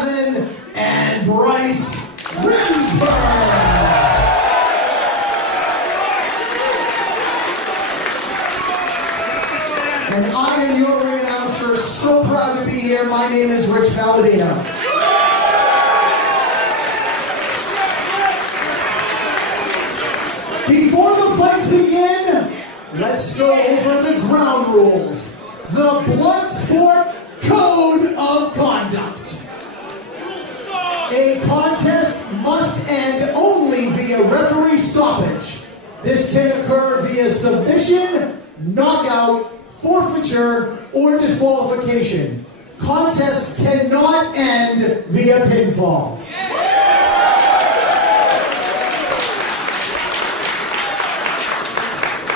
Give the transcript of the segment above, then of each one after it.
Kevin and Bryce Rinsberg. And I am your ring announcer, so proud to be here. My name is Rich Palladino. Before the fights begin, let's go over the ground rules. The Bloodsport Code of Conduct. A contest must end only via referee stoppage. This can occur via submission, knockout, forfeiture, or disqualification. Contests cannot end via pinfall.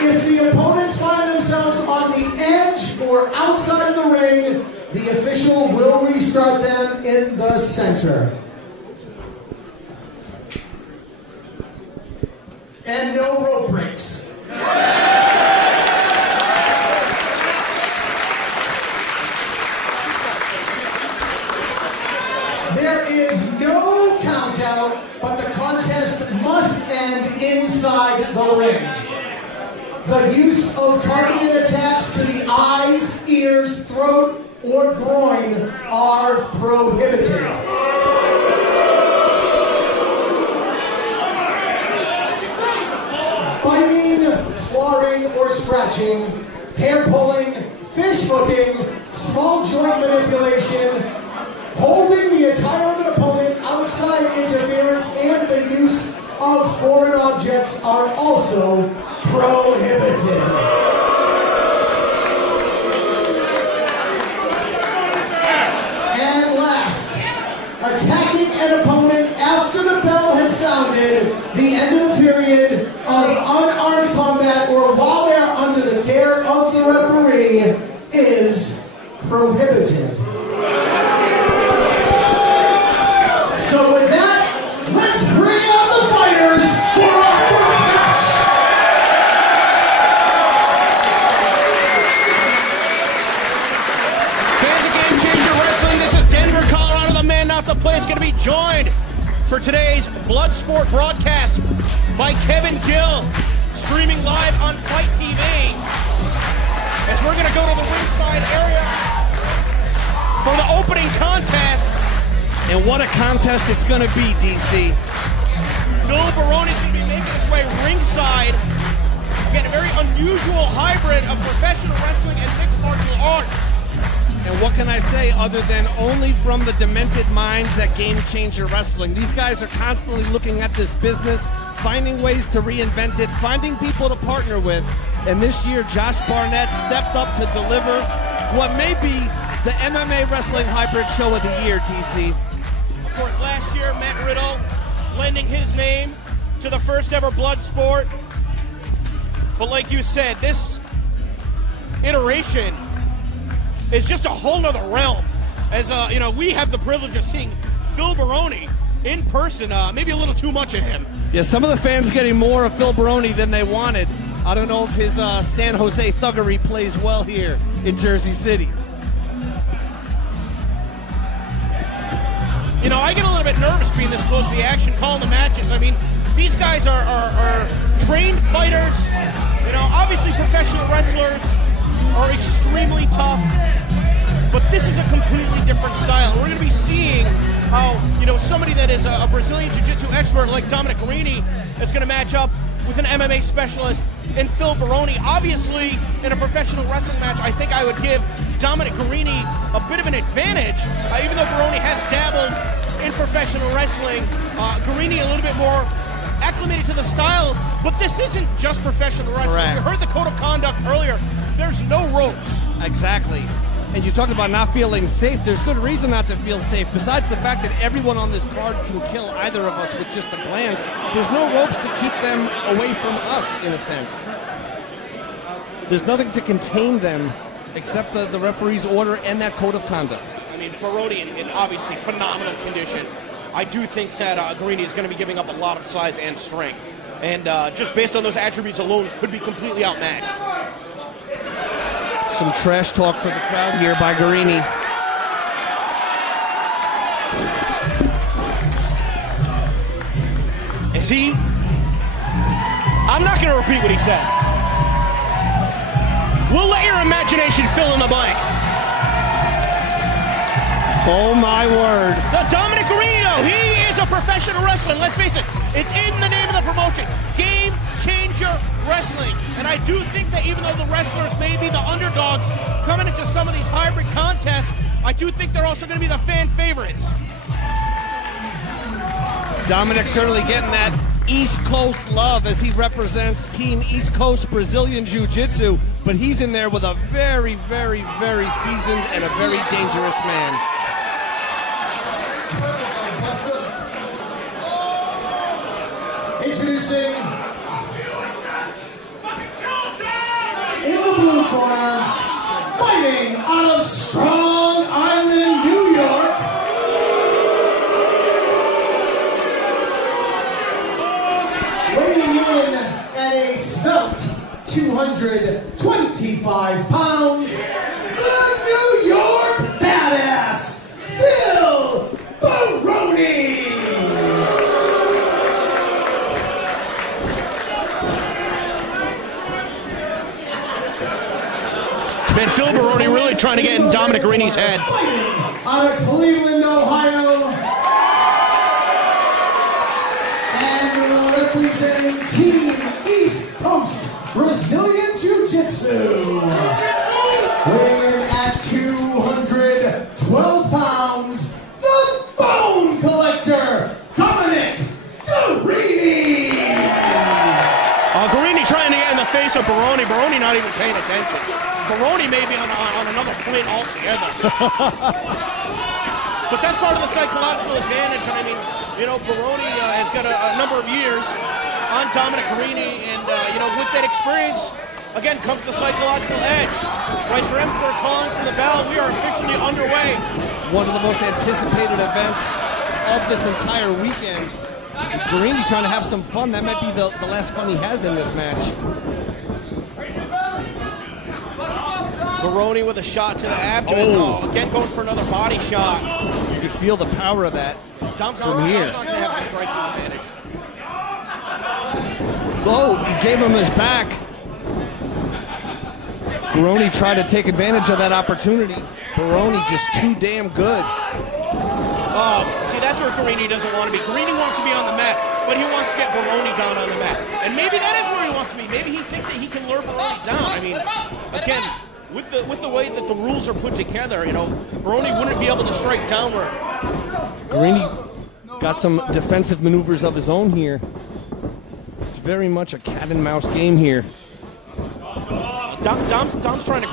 If the opponents find themselves on the edge or outside of the ring, the official will restart them in the center. And no rope breaks. There is no count out, but the contest must end inside the ring. The use of targeted attacks to the eyes, ears, throat, or groin are prohibited. Biting, clawing, or scratching, hair pulling, fish hooking, small joint manipulation, holding the attire of an opponent, outside interference, and the use of foreign objects are also prohibited. And last, attacking an opponent after the bell has sounded, the end of the period of unarmed combat or while they are under the care of the referee is prohibited. So with that, let's bring out the fighters for our first match. Fans of Game Changer Wrestling, this is Denver, Colorado. The man not the play is going to be joined for today's Bloodsport broadcast by Kevin Gill, streaming live on Fight TV. As we're going to go to the ringside area for the opening contest. And what a contest it's going to be, DC. Phil Baroni's going to be making his way ringside. Again, a very unusual hybrid of professional wrestling and mixed martial arts. And what can I say other than only from the demented minds at Game Changer Wrestling? These guys are constantly looking at this business, finding ways to reinvent it, finding people to partner with. And this year, Josh Barnett stepped up to deliver what may be the MMA Wrestling Hybrid Show of the Year, DC. Of course, last year, Matt Riddle lending his name to the first ever Bloodsport. But like you said, this iteration is just a whole nother realm. As you know, we have the privilege of seeing Phil Baroni in person. Maybe a little too much of him. Yeah, some of the fans getting more of Phil Baroni than they wanted. I don't know if his San Jose thuggery plays well here in Jersey City. You know, I get a little bit nervous being this close to the action, calling the matches. I mean, these guys are trained fighters. You know, obviously professional wrestlers are extremely tough, but this is a completely different style. We're going to be seeing how, you know, somebody that is a Brazilian Jiu-Jitsu expert like Dominic Guarini is going to match up with an MMA specialist in Phil Baroni. Obviously, in a professional wrestling match, I think I would give Dominic Guarini a bit of an advantage, even though Baroni has dabbled in professional wrestling. Guarini a little bit more acclimated to the style, but this isn't just professional wrestling. Correct. You heard the code of conduct earlier. There's no ropes. Exactly. And you talked about not feeling safe. There's good reason not to feel safe. Besides the fact that everyone on this card can kill either of us with just a glance, there's no ropes to keep them away from us, in a sense. There's nothing to contain them except the referee's order and that code of conduct. I mean, Baroni in obviously phenomenal condition. I do think that Guarini is going to be giving up a lot of size and strength. And just based on those attributes alone, could be completely outmatched. Some trash talk for the crowd here by Guarini. See, I'm not going to repeat what he said. We'll let your imagination fill in the blank. Oh my word. Dominic Guerrero, he is a professional wrestler. Let's face it, it's in the name of the promotion. Game Changer Wrestling. And I do think that even though the wrestlers may be the underdogs coming into some of these hybrid contests, I do think they're also going to be the fan favorites. Dominic certainly getting that East Coast love as he represents Team East Coast Brazilian Jiu-Jitsu, but he's in there with a very, very, very seasoned and a very dangerous man. Introducing, in the blue corner, fighting out of Strong Island, New York, weighing in at a svelte 225 pounds, the New York Badass, Phil Baroni! Man, Phil Baroni really trying to get in Dominic Guerrero's head. Out of Cleveland, Ohio, and representing Team East Coast Brazilian Jiu-Jitsu, weighing in at 212 pounds, the Bone Collector, Dominic Guerrero! Guerrero trying to get in the face of Baroni. Baroni not even paying attention. Baroni may be on another plane altogether. But that's part of the psychological advantage. I mean, you know, Baroni has got a number of years on Dominic Guerrero, and, you know, with that experience, again, comes the psychological edge. Bryce Remsburg calling for the bell. We are officially underway. One of the most anticipated events of this entire weekend. Guerrero trying to have some fun. That might be the last fun he has in this match. Baroni with a shot to the abdomen. Oh, again, going for another body shot. You can feel the power of that from here. Dom's not going to have the striking advantage. Oh, he gave him his back. Baroni tried to take advantage of that opportunity. Baroni just too damn good. Oh, see, that's where Guerrero doesn't want to be. Guerrero wants to be on the mat, but he wants to get Baroni down on the mat. And maybe that is where he wants to be. Maybe he thinks that he can lure Baroni down. I mean, again, with the way that the rules are put together, you know, Baroni wouldn't be able to strike downward. Guerrero got some defensive maneuvers of his own here. It's very much a cat and mouse game here. Dom is trying to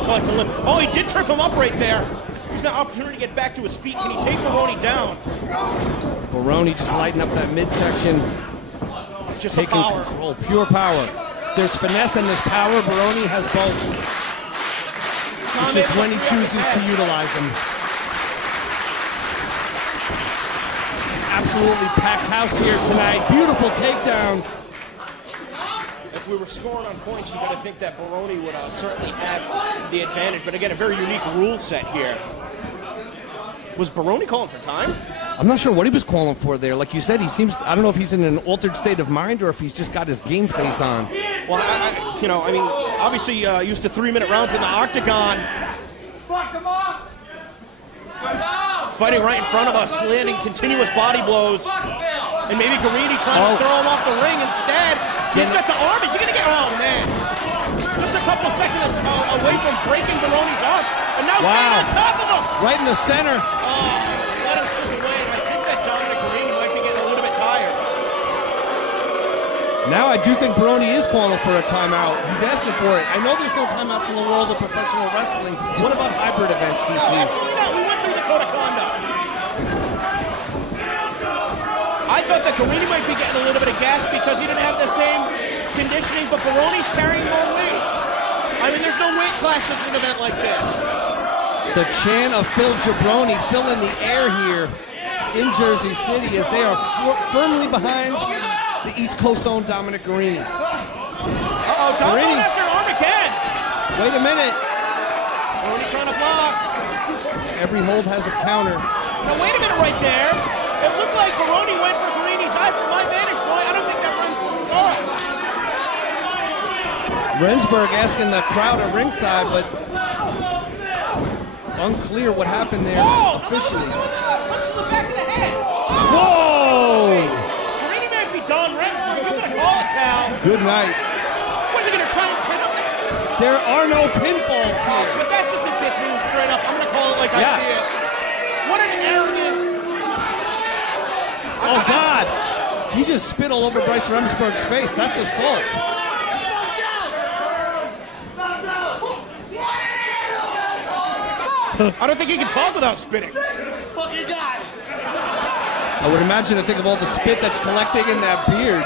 collect the limb. Oh, he did trip him up right there. Here's the opportunity to get back to his feet. Can he take Baroni down? Baroni just lighting up that midsection. It's just taking power. Control, pure power. There's finesse and there's power. Baroni has both. It's just when he chooses to utilize them. Absolutely packed house here tonight. Beautiful takedown. If we were scoring on points, you got to think that Baroni would certainly have the advantage. But again, a very unique rule set here. Was Baroni calling for time? I'm not sure what he was calling for there. Like you said, he seems, I don't know if he's in an altered state of mind or if he's just got his game face on. Well, you know, I mean, obviously used to 3-minute rounds in the octagon. Fighting right in front of us, landing continuous body blows. And maybe Guerrero trying to throw him off the ring instead. He's got the arm. Is he going to get, oh man. Just a couple seconds away from breaking Baroni's arm. And now staying on top of him. Right in the center. Oh, let him slip away. I think that Dominic Guerrero might be getting a little bit tired. Now I do think Baroni is calling for a timeout. He's asking for it. I know there's no timeouts in the world of professional wrestling. What about hybrid events, DC? Absolutely not. We went through the code of conduct. I thought that Guerrero might be getting a little bit of gas because he didn't have the same conditioning, but Baroni's carrying more weight. I mean, there's no weight classes in an event like this. The chant of Phil Jabroni filling the air here in Jersey City as they are firmly behind the East Coast zone Dominic Guerrero. Uh-oh, Dom going after arm again. Wait a minute. Baroni trying to block. Every hold has a counter. Now, wait a minute right there. It looked like Baroni went for Guerrero's outside from my vantage point, I don't think that run saw it. Remsburg asking the crowd at ringside, but unclear what happened there officially. Punch to the back of the head. Whoa! Greeny might be done. Remsburg, you're going to call it, pal. Good night. What's he going to try and pin him? There are no pinfalls here. But that's just a dick move straight up. I'm going to call it like I see it. What an arrogant. Oh, God. He just spit all over Bryce Remsburg's face. That's assault. I don't think he can talk without spitting. Fucking guy. I would imagine to think of all the spit that's collecting in that beard.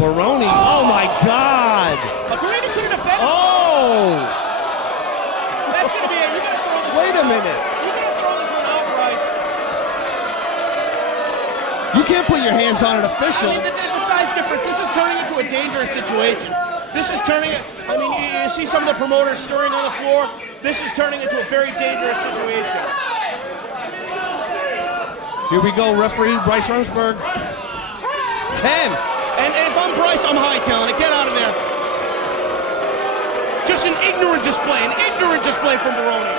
Baroni. Oh, my God. Greeny couldn't have been. Oh. That's going to be it. You got to throw this. Wait a minute. You got to throw this one out, Bryce. You can't put your hands on an official. I mean, the size difference. This is turning into a dangerous situation. This is turning it. I mean, you see some of the promoters stirring on the floor. This is turning into a very dangerous situation. Here we go, referee Bryce Remsburg. 10. And if I'm Bryce, I'm hightailing it. Get out of there. Just an ignorant display from Baroni.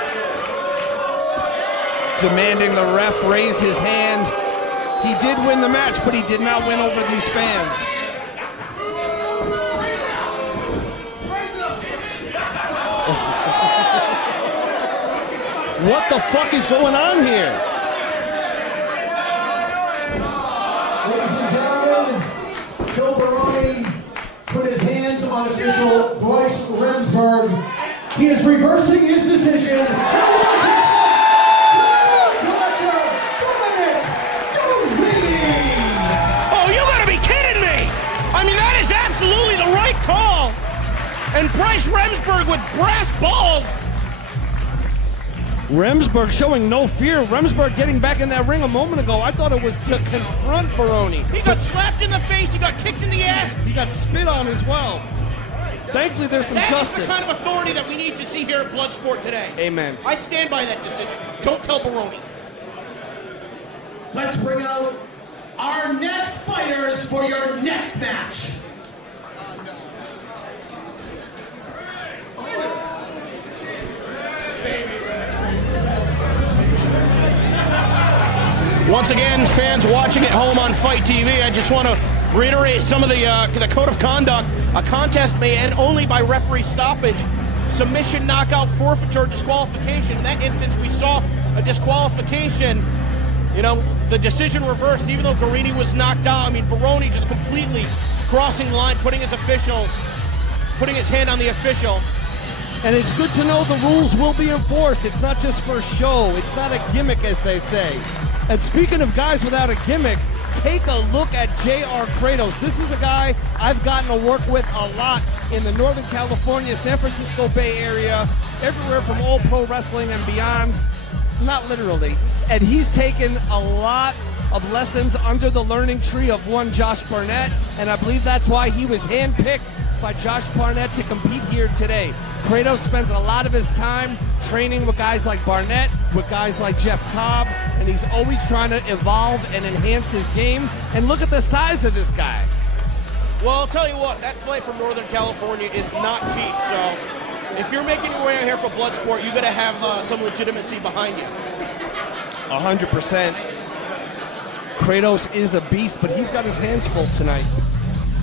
Demanding the ref raise his hand. He did win the match, but he did not win over these fans. What the fuck is going on here? Ladies and gentlemen, Phil Baroni put his hands on official Bryce Remsburg. He is reversing his decision. Oh, you gotta be kidding me! I mean, that is absolutely the right call. And Bryce Remsburg with brass balls. Remsburg showing no fear. Remsburg getting back in that ring a moment ago. I thought it was to confront Baroni. He got slapped in the face. He got kicked in the ass. He got spit on as well. Thankfully, there's some justice. That's the kind of authority that we need to see here at Bloodsport today. Amen. I stand by that decision. Don't tell Baroni. Let's bring out our next fighters for your next match. Once again, fans watching at home on Fight TV, I just want to reiterate some of the code of conduct. A contest may end only by referee stoppage, submission, knockout, forfeiture, or disqualification. In that instance, we saw a disqualification. You know, the decision reversed, even though Greeny was knocked out. I mean, Baroni just completely crossing the line, putting his hand on the official. And it's good to know the rules will be enforced. It's not just for show. It's not a gimmick, as they say. And speaking of guys without a gimmick, take a look at J.R. Kratos. This is a guy I've gotten to work with a lot in the Northern California, San Francisco Bay Area, everywhere from All Pro Wrestling and beyond. Not literally. And he's taken a lot of lessons under the learning tree of one Josh Barnett, and I believe that's why he was handpicked by Josh Barnett to compete here today. Kratos spends a lot of his time training with guys like Barnett, with guys like Jeff Cobb, and he's always trying to evolve and enhance his game. And look at the size of this guy. Well, I'll tell you what, that flight from Northern California is not cheap, so if you're making your way out here for Bloodsport, you got to have some legitimacy behind you. 100%. Kratos is a beast, but he's got his hands full tonight.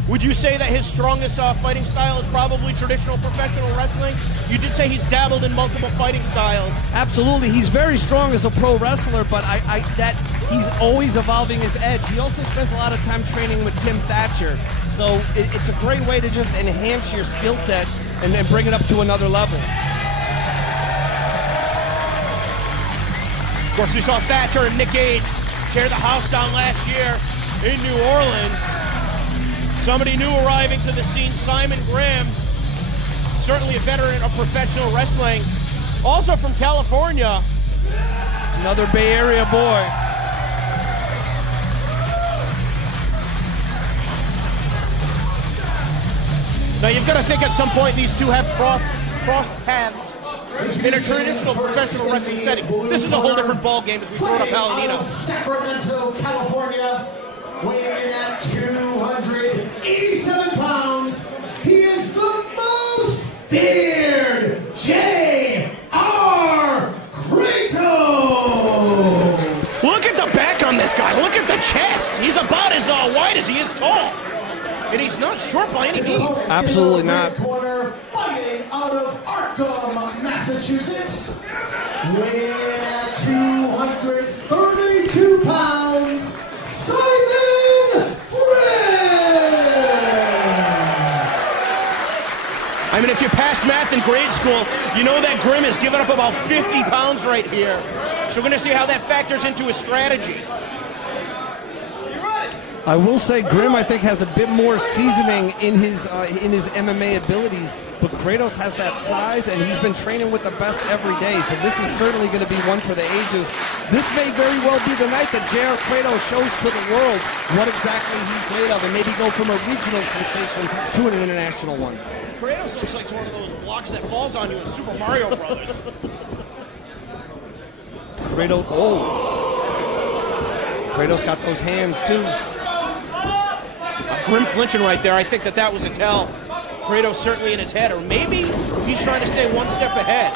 Would you say that his strongest fighting style is probably traditional professional wrestling? You did say he's dabbled in multiple fighting styles. Absolutely. He's very strong as a pro wrestler, but that he's always evolving his edge. He also spends a lot of time training with Tim Thatcher. So it's a great way to just enhance your skill set and then bring it up to another level. Of course, we saw Thatcher and Nick Gage tear the house down last year in New Orleans. Somebody new arriving to the scene, Simon Graham, certainly a veteran of professional wrestling, also from California. Another Bay Area boy. Now you've got to think at some point these two have crossed paths. in a traditional professional wrestling setting. This is a whole different ball game as we throw it up Paladino. Out of Sacramento, California, weighing in at 287 pounds, he is the most feared J.R. Kratos! Look at the back on this guy. Look at the chest. He's about as wide as he is tall. And he's not short by any means. Absolutely not. Corner, fighting out of Arkham, Massachusetts, weighing in at 232 pounds, Simon Grimm! I mean, if you passed math in grade school, you know that Grimm has given up about 50 pounds right here. So we're going to see how that factors into his strategy. I will say Grimm, I think, has a bit more seasoning in his MMA abilities, but Kratos has that size, and he's been training with the best every day, so this is certainly going to be one for the ages. This may very well be the night that J.R. Kratos shows to the world what exactly he's made of, and maybe go from a regional sensation to an international one. Kratos looks like one of those blocks that falls on you in Super Mario Brothers. Kratos, Kratos got those hands, too. Grimm flinching right there. I think that was a tell. Kratos certainly in his head, or maybe he's trying to stay one step ahead.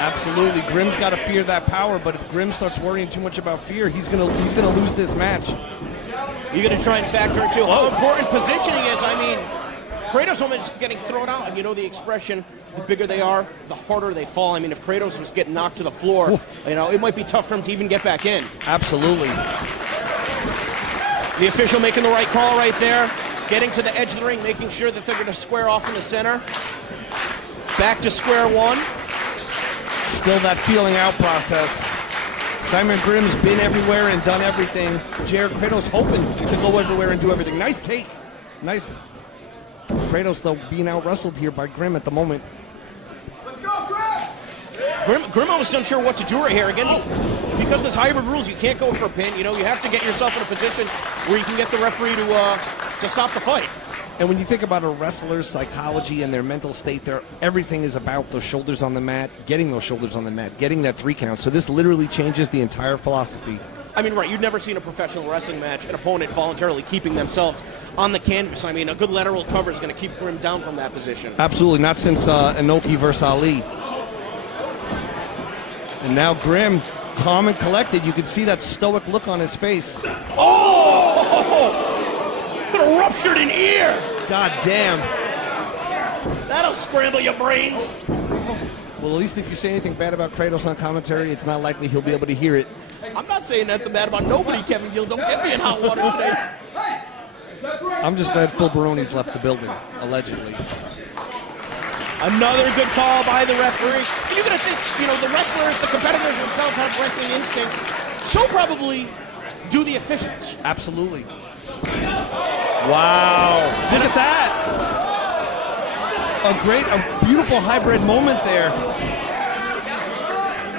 Absolutely. Grimm's got to fear that power, but if Grimm starts worrying too much about fear, he's gonna lose this match. You're going to try and factor into how important positioning is. I mean, Kratos almost getting thrown out, and you know the expression, the bigger they are, the harder they fall. I mean, if Kratos was getting knocked to the floor, you know, it might be tough for him to even get back in. Absolutely. The official making the right call right there, getting to the edge of the ring, making sure that they're going to square off in the center. Back to square one. Still that feeling out process. Simon Grimm's been everywhere and done everything. J.R. Kratos hoping to go everywhere and do everything. Nice take. Nice. Kratos, though, being out-wrestled here by Grimm at the moment. Let's go, Grimm almost unsure what to do right here. Again, because of this hybrid rules, you can't go for a pin. You know, you have to get yourself in a position where you can get the referee to stop the fight. And when you think about a wrestler's psychology and their mental state, everything is about those shoulders on the mat, getting those shoulders on the mat, getting that 3 count. So this literally changes the entire philosophy. I mean, right, you've never seen a professional wrestling match, an opponent voluntarily keeping themselves on the canvas. I mean, a good lateral cover is going to keep Grimm down from that position. Absolutely, not since Inoki versus Ali. And now Grimm, calm and collected. You can see that stoic look on his face. Oh! Ruptured an ear! God damn. That'll scramble your brains. Well, at least if you say anything bad about Kratos on commentary, it's not likely he'll be able to hear it. I'm not saying nothing bad about nobody, Kevin Gill. Don't get me in hot water today. I'm just glad Phil Baroni's left the building, allegedly. Another good call by the referee. You're going to think, you know, the wrestlers, the competitors themselves have wrestling instincts. So probably do the officials. Absolutely. Wow. Look at that. A beautiful hybrid moment there.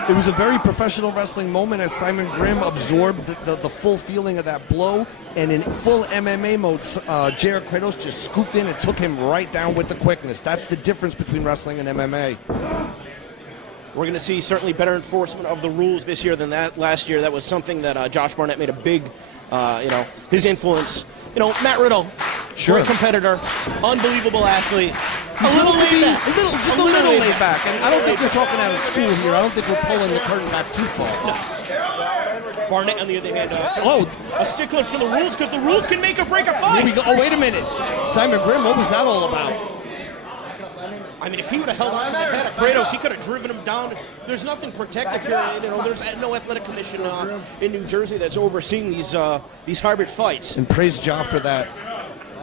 It was a very professional wrestling moment as Simon Grimm absorbed the full feeling of that blow. And in full MMA mode, J.R. Kratos just scooped in and took him right down with the quickness. That's the difference between wrestling and MMA. We're going to see certainly better enforcement of the rules this year than that last year. That was something that Josh Barnett made a big, his influence. You know, Matt Riddle, great competitor, unbelievable athlete. A little laid back. Just a little laid back. And I don't think we're talking out of school here. I don't think we're pulling the curtain back too far. No. Barnett, on the other hand, a stickler for the rules, because the rules can make or break a fight. Here we go. Oh, wait a minute. Simon Grimm, what was that all about? I mean, if he would have held on to the head of Kratos, he could have driven him down. There's nothing protective here. You know, there's no athletic commission in New Jersey that's overseeing these hybrid fights. And praise Ja for that.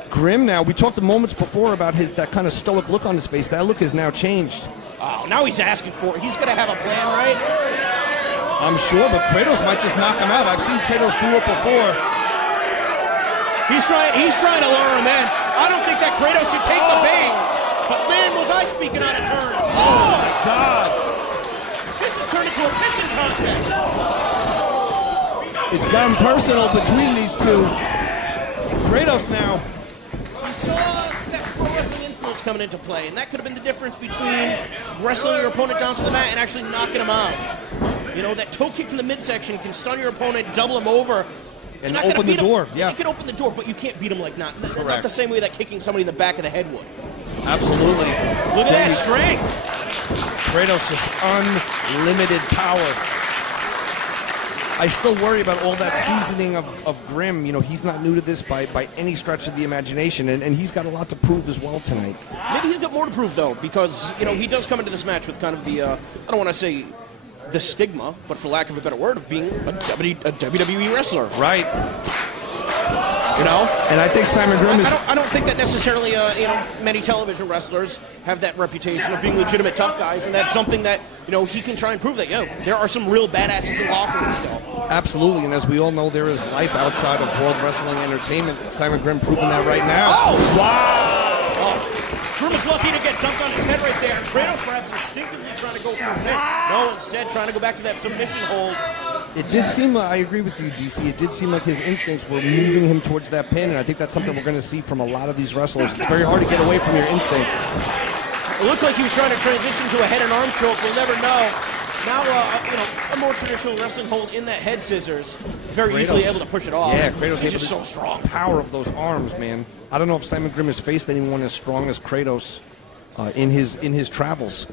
Grimm now, we talked moments before about that kind of stoic look on his face. That look has now changed. Oh, now he's asking for it. He's going to have a plan, right? I'm sure, but Kratos might just knock him out. I've seen Kratos do it before. He's trying to lure him in. I don't think that Kratos should take the bait. But man, was I speaking out of turn. Oh my God. This has turned into a pissing contest. It's gotten personal between these two. Kratos now. We saw that pro wrestling influence coming into play, and that could have been the difference between wrestling your opponent down to the mat and actually knocking him out. You know, that toe kick to the midsection can stun your opponent, double him over. And open the door. Yeah. You can open the door, but you can't beat him like not the same way that kicking somebody in the back of the head would. Absolutely. Look at that strength. Kratos just unlimited power. I still worry about all that seasoning of Grimm. You know, he's not new to this by any stretch of the imagination, and he's got a lot to prove as well tonight. Maybe he's got more to prove, though, because, you know, he does come into this match with kind of the, I don't want to say the stigma, but for lack of a better word, of being a WWE wrestler. Right. You know, and I think Simon Grimm is... I don't think that necessarily, you know, many television wrestlers have that reputation of being legitimate tough guys, and that's something that, you know, he can try and prove that, you know, there are some real badasses in the locker room still. Absolutely, and as we all know, there is life outside of World Wrestling Entertainment. Simon Grimm proving that right now. Oh! Wow! Oh. Grimm is lucky to get dunked on his head right there. Kratos perhaps instinctively trying to go for a pin. No, instead trying to go back to that submission hold. It did seem, I agree with you, DC, it did seem like his instincts were moving him towards that pin, and I think that's something we're going to see from a lot of these wrestlers. It's very hard to get away from your instincts. It looked like he was trying to transition to a head and arm choke. We'll never know. Now, you know, a more traditional wrestling hold in that head scissors, very easily able to push it off. Yeah, Kratos is just so strong. Power of those arms, man. I don't know if Simon Grimm has faced anyone as strong as Kratos in his travels.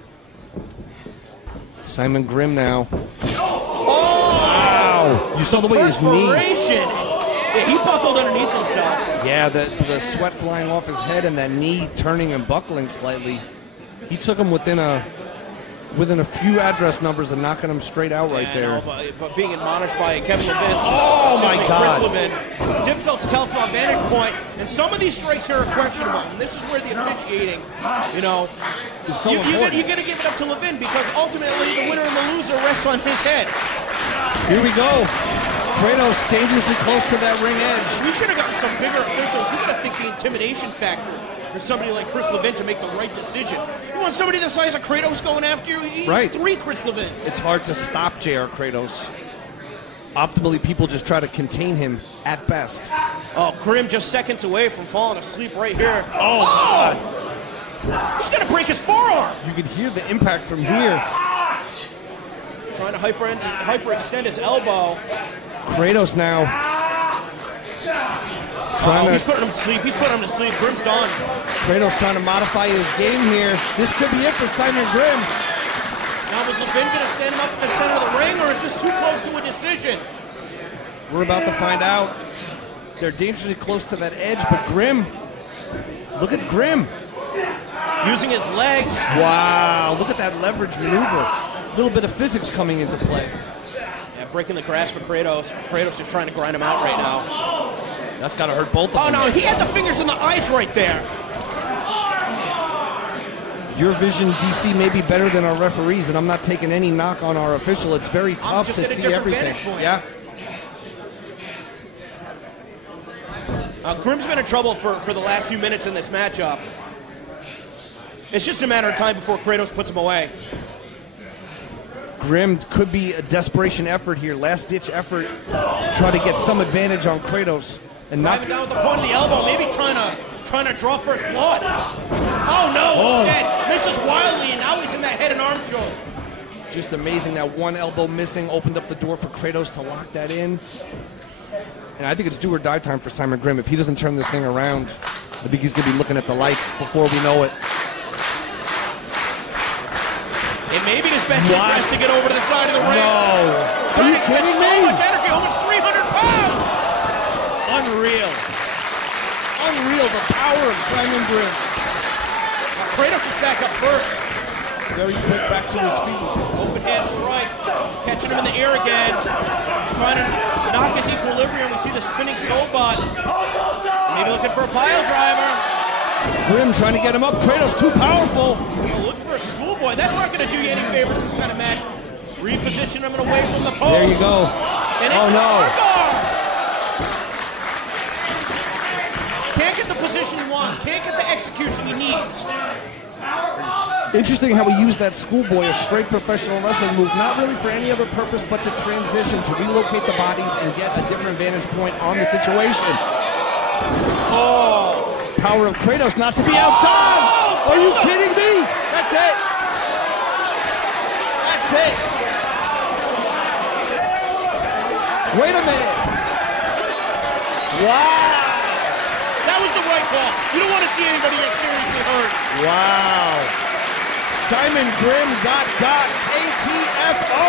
Simon Grimm now. Wow! You saw the way his knee. Yeah, he buckled underneath himself. Yeah, the sweat flying off his head and that knee turning and buckling slightly. He took him within a few address numbers and knocking him straight out right there. But being admonished by Kevin Levin. Oh my God! Chris Levin. Difficult to tell from a vantage point, and some of these strikes here are questionable. And this is where the officiating, you know, so you got to give it up to Levin, because ultimately the winner and the loser rests on his head. Here we go. Kratos dangerously close to that ring edge. We should have gotten some bigger officials. You got to think the intimidation factor for somebody like Chris Levin to make the right decision. You want somebody the size of Kratos going after you? Right. 3 Chris Levins. It's hard to stop JR Kratos. Optimally, people just try to contain him at best. Oh, Grimm just seconds away from falling asleep right here. Oh, God. He's going to break his forearm. You can hear the impact from here. Trying to hyperextend his elbow. Kratos now. He's putting him to sleep. He's putting him to sleep. Grimm's done. Kratos trying to modify his game here. This could be it for Simon Grimm. Now, is Levin going to stand him up at the center of the ring, or is this too close to a decision? We're about to find out. They're dangerously close to that edge, but Grimm. Look at Grimm. Using his legs. Wow, look at that leverage maneuver. A little bit of physics coming into play. Yeah, breaking the grasp of Kratos. Kratos just trying to grind him out right now. That's got to hurt both of them. Oh, no, he had the fingers in the eyes right there. Your vision, DC, may be better than our referees, and I'm not taking any knock on our official. It's very tough to see everything. Yeah. Grimm's been in trouble for the last few minutes in this matchup. It's just a matter of time before Kratos puts him away. Grimm could be a desperation effort here, last-ditch effort, try to get some advantage on Kratos. And driving down with the point of the elbow, maybe trying to draw first blood. Oh, no, instead, misses wildly, and now he's in that head and arm choke. Just amazing, that one elbow missing opened up the door for Kratos to lock that in. And I think it's do or die time for Simon Grimm. If he doesn't turn this thing around, I think he's going to be looking at the lights before we know it. It may be his best interest to get over to the side of the ring. No. Trying to expend so much energy, almost 300 pounds. Unreal. Unreal, the power of Simon Grimm. Kratos is back up first. Very quick back to his feet. Open hand strike. Catching him in the air again. Trying to knock his equilibrium. We see the spinning soul bot. Maybe looking for a pile driver. Grimm trying to get him up. Kratos too powerful. Look for a schoolboy. That's not going to do you any favor in this kind of match. Reposition him away from the post. There you go. And oh, no. Can't get the position he wants. Can't get the execution he needs. Interesting how he used that schoolboy, a straight professional wrestling move, not really for any other purpose but to transition, to relocate the bodies and get a different vantage point on the situation. Oh, power of Kratos not to be outdone. Are you kidding me? That's it. That's it. Wait a minute. Wow. That was the right call. You don't want to see anybody get seriously hurt. Wow. Simon Grimm got ATFO.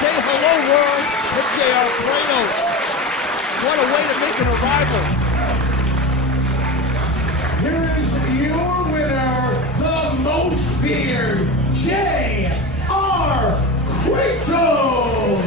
Say hello, world, to JR Kratos. What a way to make an arrival. Here's your winner, the most feared JR Kratos.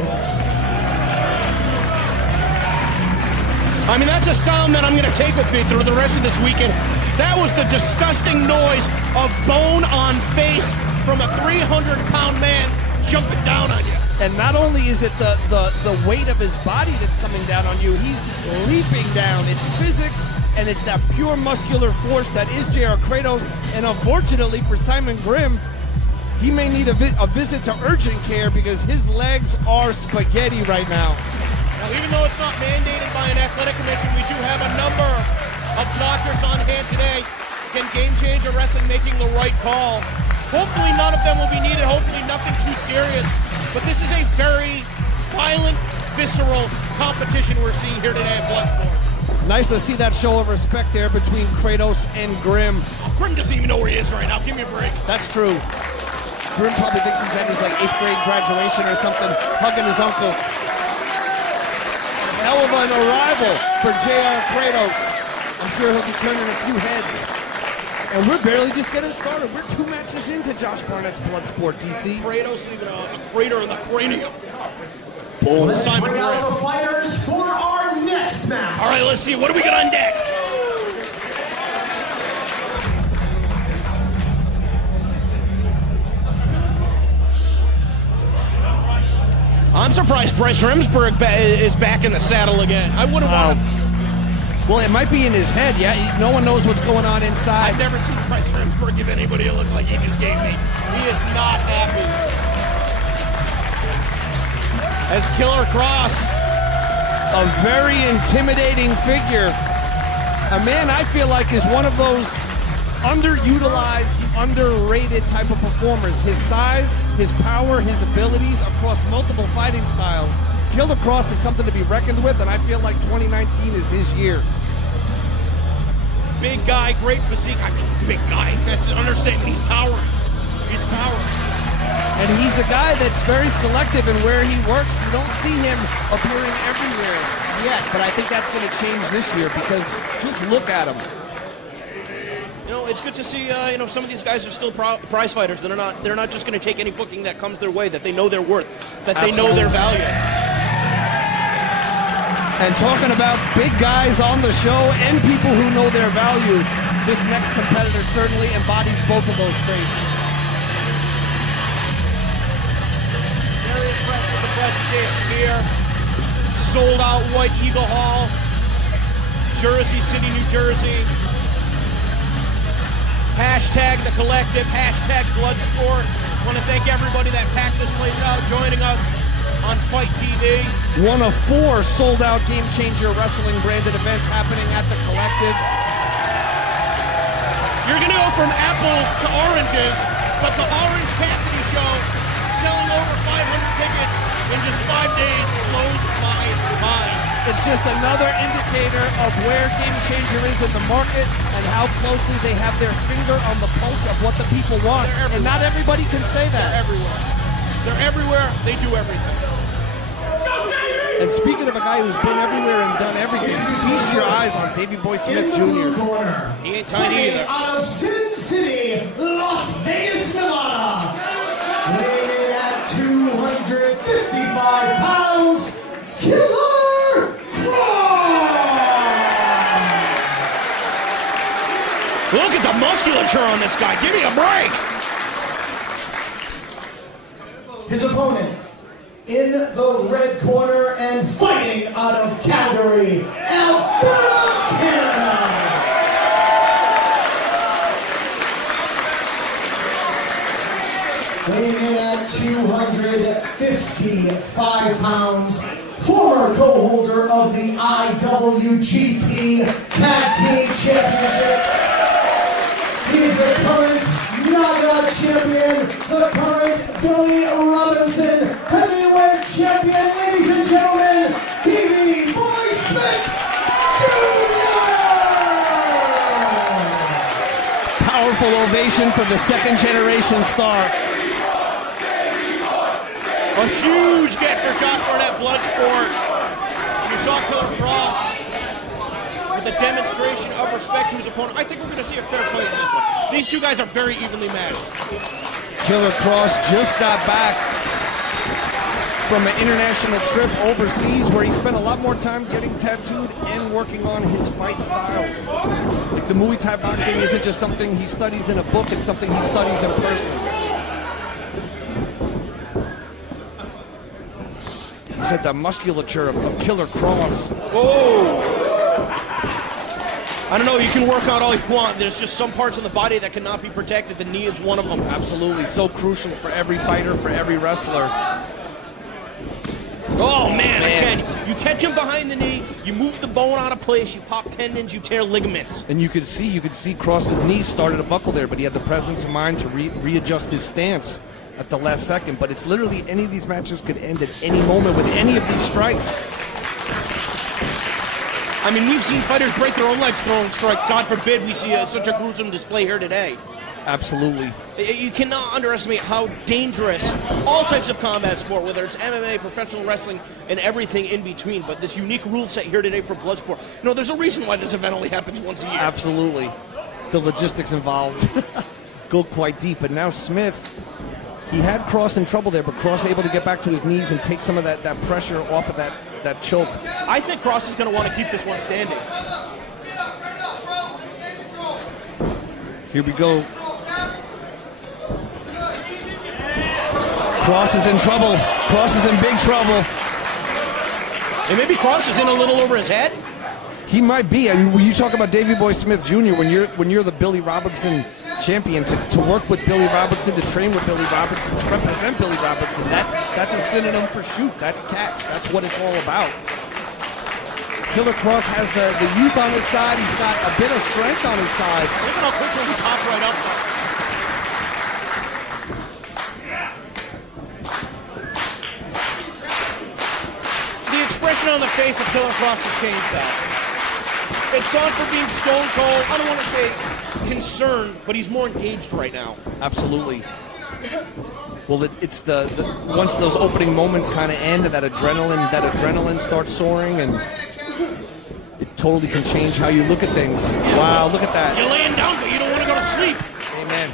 I mean, that's a sound that I'm going to take with me through the rest of this weekend. That was the disgusting noise of bone on face from a 300-pound man jumping down on you. And not only is it the weight of his body that's coming down on you, he's leaping down. It's physics, and it's that pure muscular force that is JR Kratos. And unfortunately for Simon Grimm, he may need a visit to urgent care because his legs are spaghetti right now. Now, even though it's not mandated by an athletic commission, we do have a number of doctors on hand today. Again, Game Changer Wrestling making the right call. Hopefully none of them will be needed. Hopefully nothing too serious. But this is a very violent, visceral competition we're seeing here today at Bloodsport. Nice to see that show of respect there between Kratos and Grimm. Grimm doesn't even know where he is right now. Give me a break. That's true. Grimm probably thinks he's at his like 8th grade graduation or something, hugging his uncle. Hell of an arrival for JR Kratos. I'm sure he'll be turning a few heads. And we're barely just getting started. We're 2 matches into Josh Barnetts Bloodsport, DC. Kratos leaving a crater in the cranium. Boom. Let's bring out the fighters for our next match. All right, let's see. What do we got on deck? I'm surprised Bryce Remsburg is back in the saddle again. I wouldn't want to. Well, it might be in his head. Yeah, no one knows what's going on inside. I've never seen Bryce Remsburg give anybody a look like he just gave me. He is not happy. As Killer Cross, a very intimidating figure. A man I feel like is one of those underutilized, underrated type of performers. His size, his power, his abilities across multiple fighting styles. Killer Cross is something to be reckoned with, and I feel like 2019 is his year. Big guy, great physique. I mean, big guy. That's an understatement. He's towering. He's towering. And he's a guy that's very selective in where he works. You don't see him appearing everywhere yet, but I think that's going to change this year because just look at him. You know, it's good to see. Some of these guys are still prize fighters. They're not just going to take any booking that comes their way. That they know their worth. That they know their value. And talking about big guys on the show and people who know their value, this next competitor certainly embodies both of those traits. Very impressed with the presentation here. Sold out White Eagle Hall, Jersey City, New Jersey. Hashtag the collective, hashtag Bloodsport. Want to thank everybody that packed this place out, joining us on Fight TV. One of 4 sold-out Game Changer Wrestling branded events happening at the collective. You're going to go from apples to oranges, but the Orange Cassidy show, selling over 500 tickets in just 5 days, blows my mind. It's just another indicator of where Game Changer is in the market and how closely they have their finger on the pulse of what the people want. And not everybody can say that. They're everywhere. They're everywhere. They do everything. And speaking of a guy who's been everywhere and done everything, feast your eyes on Davey Boy Smith Jr. He ain't tiny either. Out of Sin City, Las Vegas, Nevada. Weighing in at 255 pounds, Killer Cross. Look at the musculature on this guy. Give me a break. His opponent in the red corner and fighting out of Calgary, Alberta, Canada. Weighing in at 255 pounds, former co-holder of the IWGP Tag Team Championship. He is the current Naga champion, the current Billy Robinson heavyweight champion, ladies and gentlemen, TV Boy Smith Jr. Powerful ovation for the second-generation star. A huge get for Josh Barnetts Bloodsport. You saw Killer Cross with a demonstration of respect to his opponent. I think we're going to see a fair fight in this one. These two guys are very evenly matched. Killer Cross just got back from an international trip overseas where he spent a lot more time getting tattooed and working on his fight styles. Like the Muay Thai boxing isn't just something he studies in a book, it's something he studies in person. He said the musculature of Killer Cross. Whoa! I don't know, you can work out all you want. There's just some parts of the body that cannot be protected. The knee is one of them. Absolutely, so crucial for every fighter, for every wrestler. Oh man, again, you catch him behind the knee, you move the bone out of place, you pop tendons, you tear ligaments. And you could see Cross's knee started to buckle there, but he had the presence of mind to readjust his stance at the last second. But it's literally any of these matches could end at any moment with any of these strikes. I mean, we've seen fighters break their own legs throwing strike. God forbid we see such a gruesome display here today. Absolutely. You cannot underestimate how dangerous all types of combat sport, whether it's MMA, professional wrestling, and everything in between. But this unique rule set here today for Bloodsport, you know, there's a reason why this event only happens once a year. Absolutely. The logistics involved go quite deep. But now Smith, he had Cross in trouble there, but Cross able to get back to his knees and take some of that pressure off of that choke. I think Cross is going to want to keep this one standing. Here we go. Cross is in trouble. Cross is in big trouble. And maybe Cross is in a little over his head. He might be. I mean, when you talk about Davey Boy Smith Jr., when you're the Billy Robinson champion, to work with Billy Robinson, to train with Billy Robinson, to represent Billy Robinson, that's a synonym for shoot. That's catch. That's what it's all about. Killer Cross has the youth on his side. He's got a bit of strength on his side. Look at how quickly he popped right up there. The expression on the face of Killer Cross has changed that. It's gone from being stone cold, I don't want to say concerned, but he's more engaged right now. Absolutely. Well, it's the once those opening moments kind of end, that adrenaline starts soaring, and it totally can change how you look at things. Wow, look at that. You're laying down, but you don't want to go to sleep. Amen.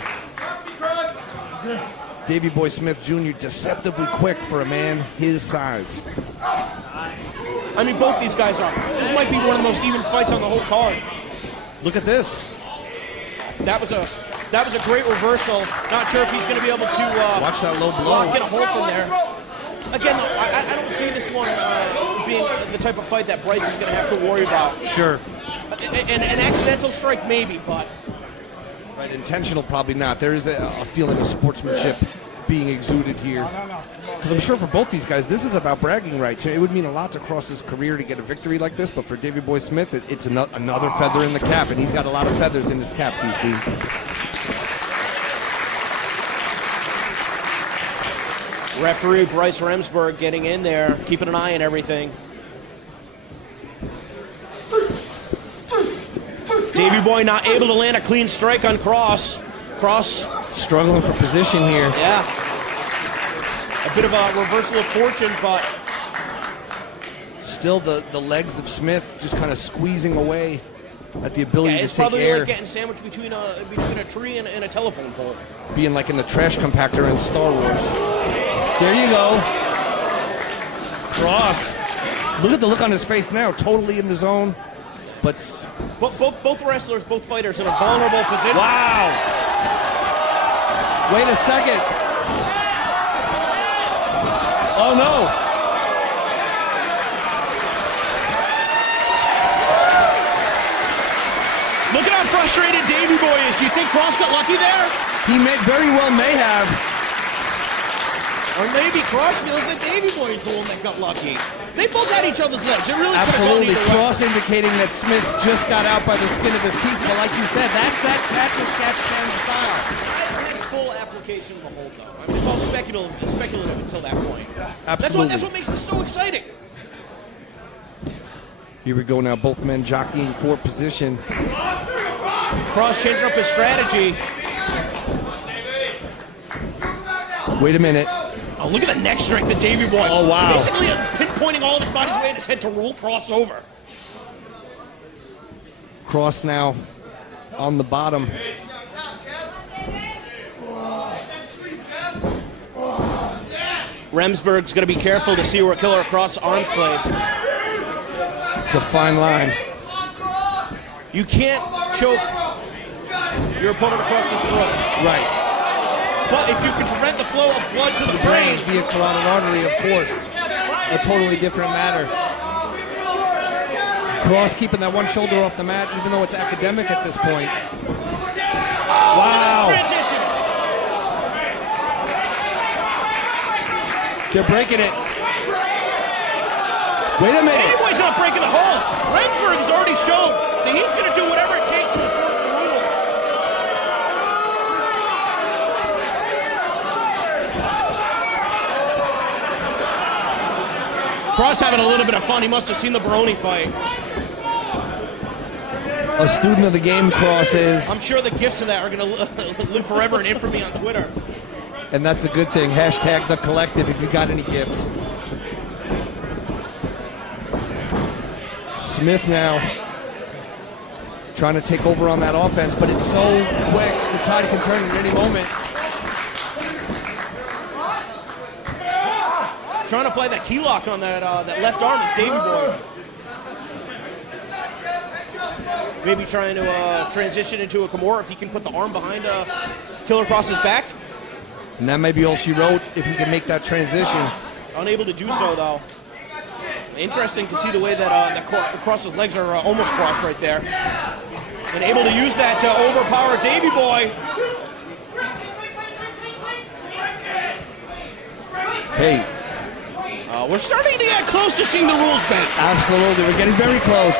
Davey Boy Smith Jr. deceptively quick for a man his size. I mean, both these guys are. This might be one of the most even fights on the whole card. Look at this. That was a great reversal. Not sure if he's going to be able to watch that low blow. Get a hold from there. Again, I don't see this one being the type of fight that Bryce is going to have to worry about. Sure. An accidental strike, maybe, but right, intentional, probably not. There is a feeling of sportsmanship being exuded here. Because I'm sure for both these guys, this is about bragging rights. It would mean a lot to Cross his career to get a victory like this, but for Davey Boy Smith, it's another feather in the cap, and he's got a lot of feathers in his cap, DC. Referee Bryce Remsburg getting in there, keeping an eye on everything. Davey Boy not able to land a clean strike on Cross. Cross struggling for position here. Yeah. A bit of a reversal of fortune, but still the legs of Smith just kind of squeezing away at the ability to take air. It's probably like getting sandwiched between a tree and a telephone pole. Being like in the trash compactor in Star Wars. There you go. Cross. Look at the look on his face now, totally in the zone. But both wrestlers, both fighters in a vulnerable position. Wow. Wait a second. Oh no. Look at how frustrated Davey Boy is. Do you think Cross got lucky there? He very well may have. Or maybe Cross feels that Davey Boy is the one that got lucky. They both had each other's legs. It really absolutely. Cross indicating that Smith just got out by the skin of his teeth. But like you said, that's that catch as catch can style. application of the hold, though. I mean, it's all speculative until that point. Absolutely. That's what makes this so exciting. Here we go now, both men jockeying for position. Cross changing up his strategy. Wait a minute. Oh, look at the neck strike that Davey Boy. Oh, wow. Basically pinpointing all of his body's weight and his head to roll Cross over. Cross now on the bottom. Remsburg's going to be careful to see where Killer Cross' arms place. It's a fine line. You can't choke your opponent across the throat. Right. But if you can prevent the flow of blood to the brain via carotid artery, of course, a totally different matter. Cross keeping that one shoulder off the mat, even though it's academic at this point. Oh, wow. Transition. They're breaking it. Wait a minute. Anyway's not breaking the hold. Remsburg has already shown that he's going to do whatever it takes to enforce the rules. Cross having a little bit of fun. He must have seen the Baroni fight. A student of the game, Cross is. I'm sure the gifts of that are going to live forever in infamy on Twitter. And that's a good thing. Hashtag the collective if you got any gifts. Smith now trying to take over on that offense, but it's so quick. The tide can turn at any moment. Trying to play that key lock on that left arm is Davey Boy. Maybe trying to transition into a Kimura if he can put the arm behind Killer Cross's back. And that may be all she wrote if he can make that transition. Unable to do so, though. Interesting to see the way that Cross's legs are almost crossed right there. And able to use that to overpower Davey Boy. Hey. We're starting to get close to seeing the rules bent. Absolutely, we're getting very close.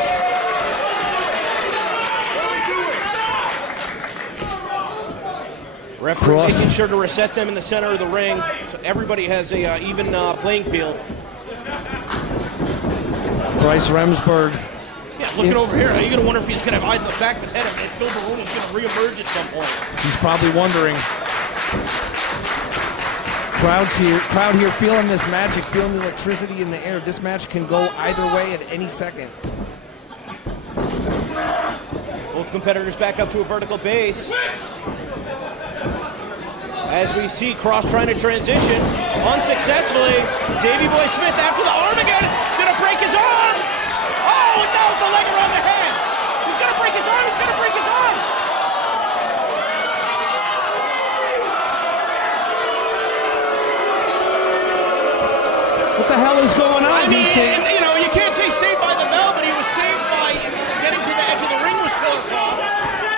Referee making sure to reset them in the center of the ring so everybody has a even playing field. Bryce Remsburg. Yeah, looking over here, you're going to wonder if he's going to have eyes in the back of his head and Phil Baroni's going to reemerge at some point. He's probably wondering. Crowd here feeling this magic, feeling the electricity in the air. This match can go either way at any second. Both competitors back up to a vertical base. As we see Cross trying to transition unsuccessfully. Davey Boy Smith after the arm again. He's going to break his arm. Oh, no, the leg around the head. He's going to break his arm. He's going to break his arm. What the hell is going on, DC? You know, you can't say saved by the bell, but he was saved by getting to the edge of the ring with Killer Cross.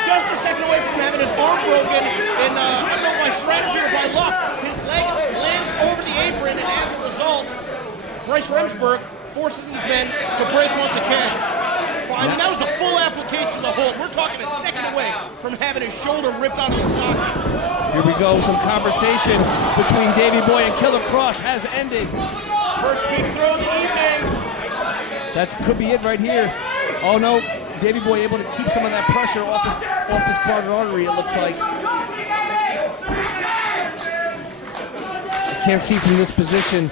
Just a second away from having his arm broken, and I don't know by strategy or by luck, his leg lands over the apron, and as a result, Bryce Remsburg forcing these men to break once again. Well, I mean, that was the full application of the hold. We're talking a second away from having his shoulder ripped out of the socket. Here we go, some conversation between Davey Boy and Killer Cross has ended. First big throw of the evening. That could be it right here. Oh no, Davey Boy able to keep some of that pressure off his carotid artery, it looks like. I can't see from this position.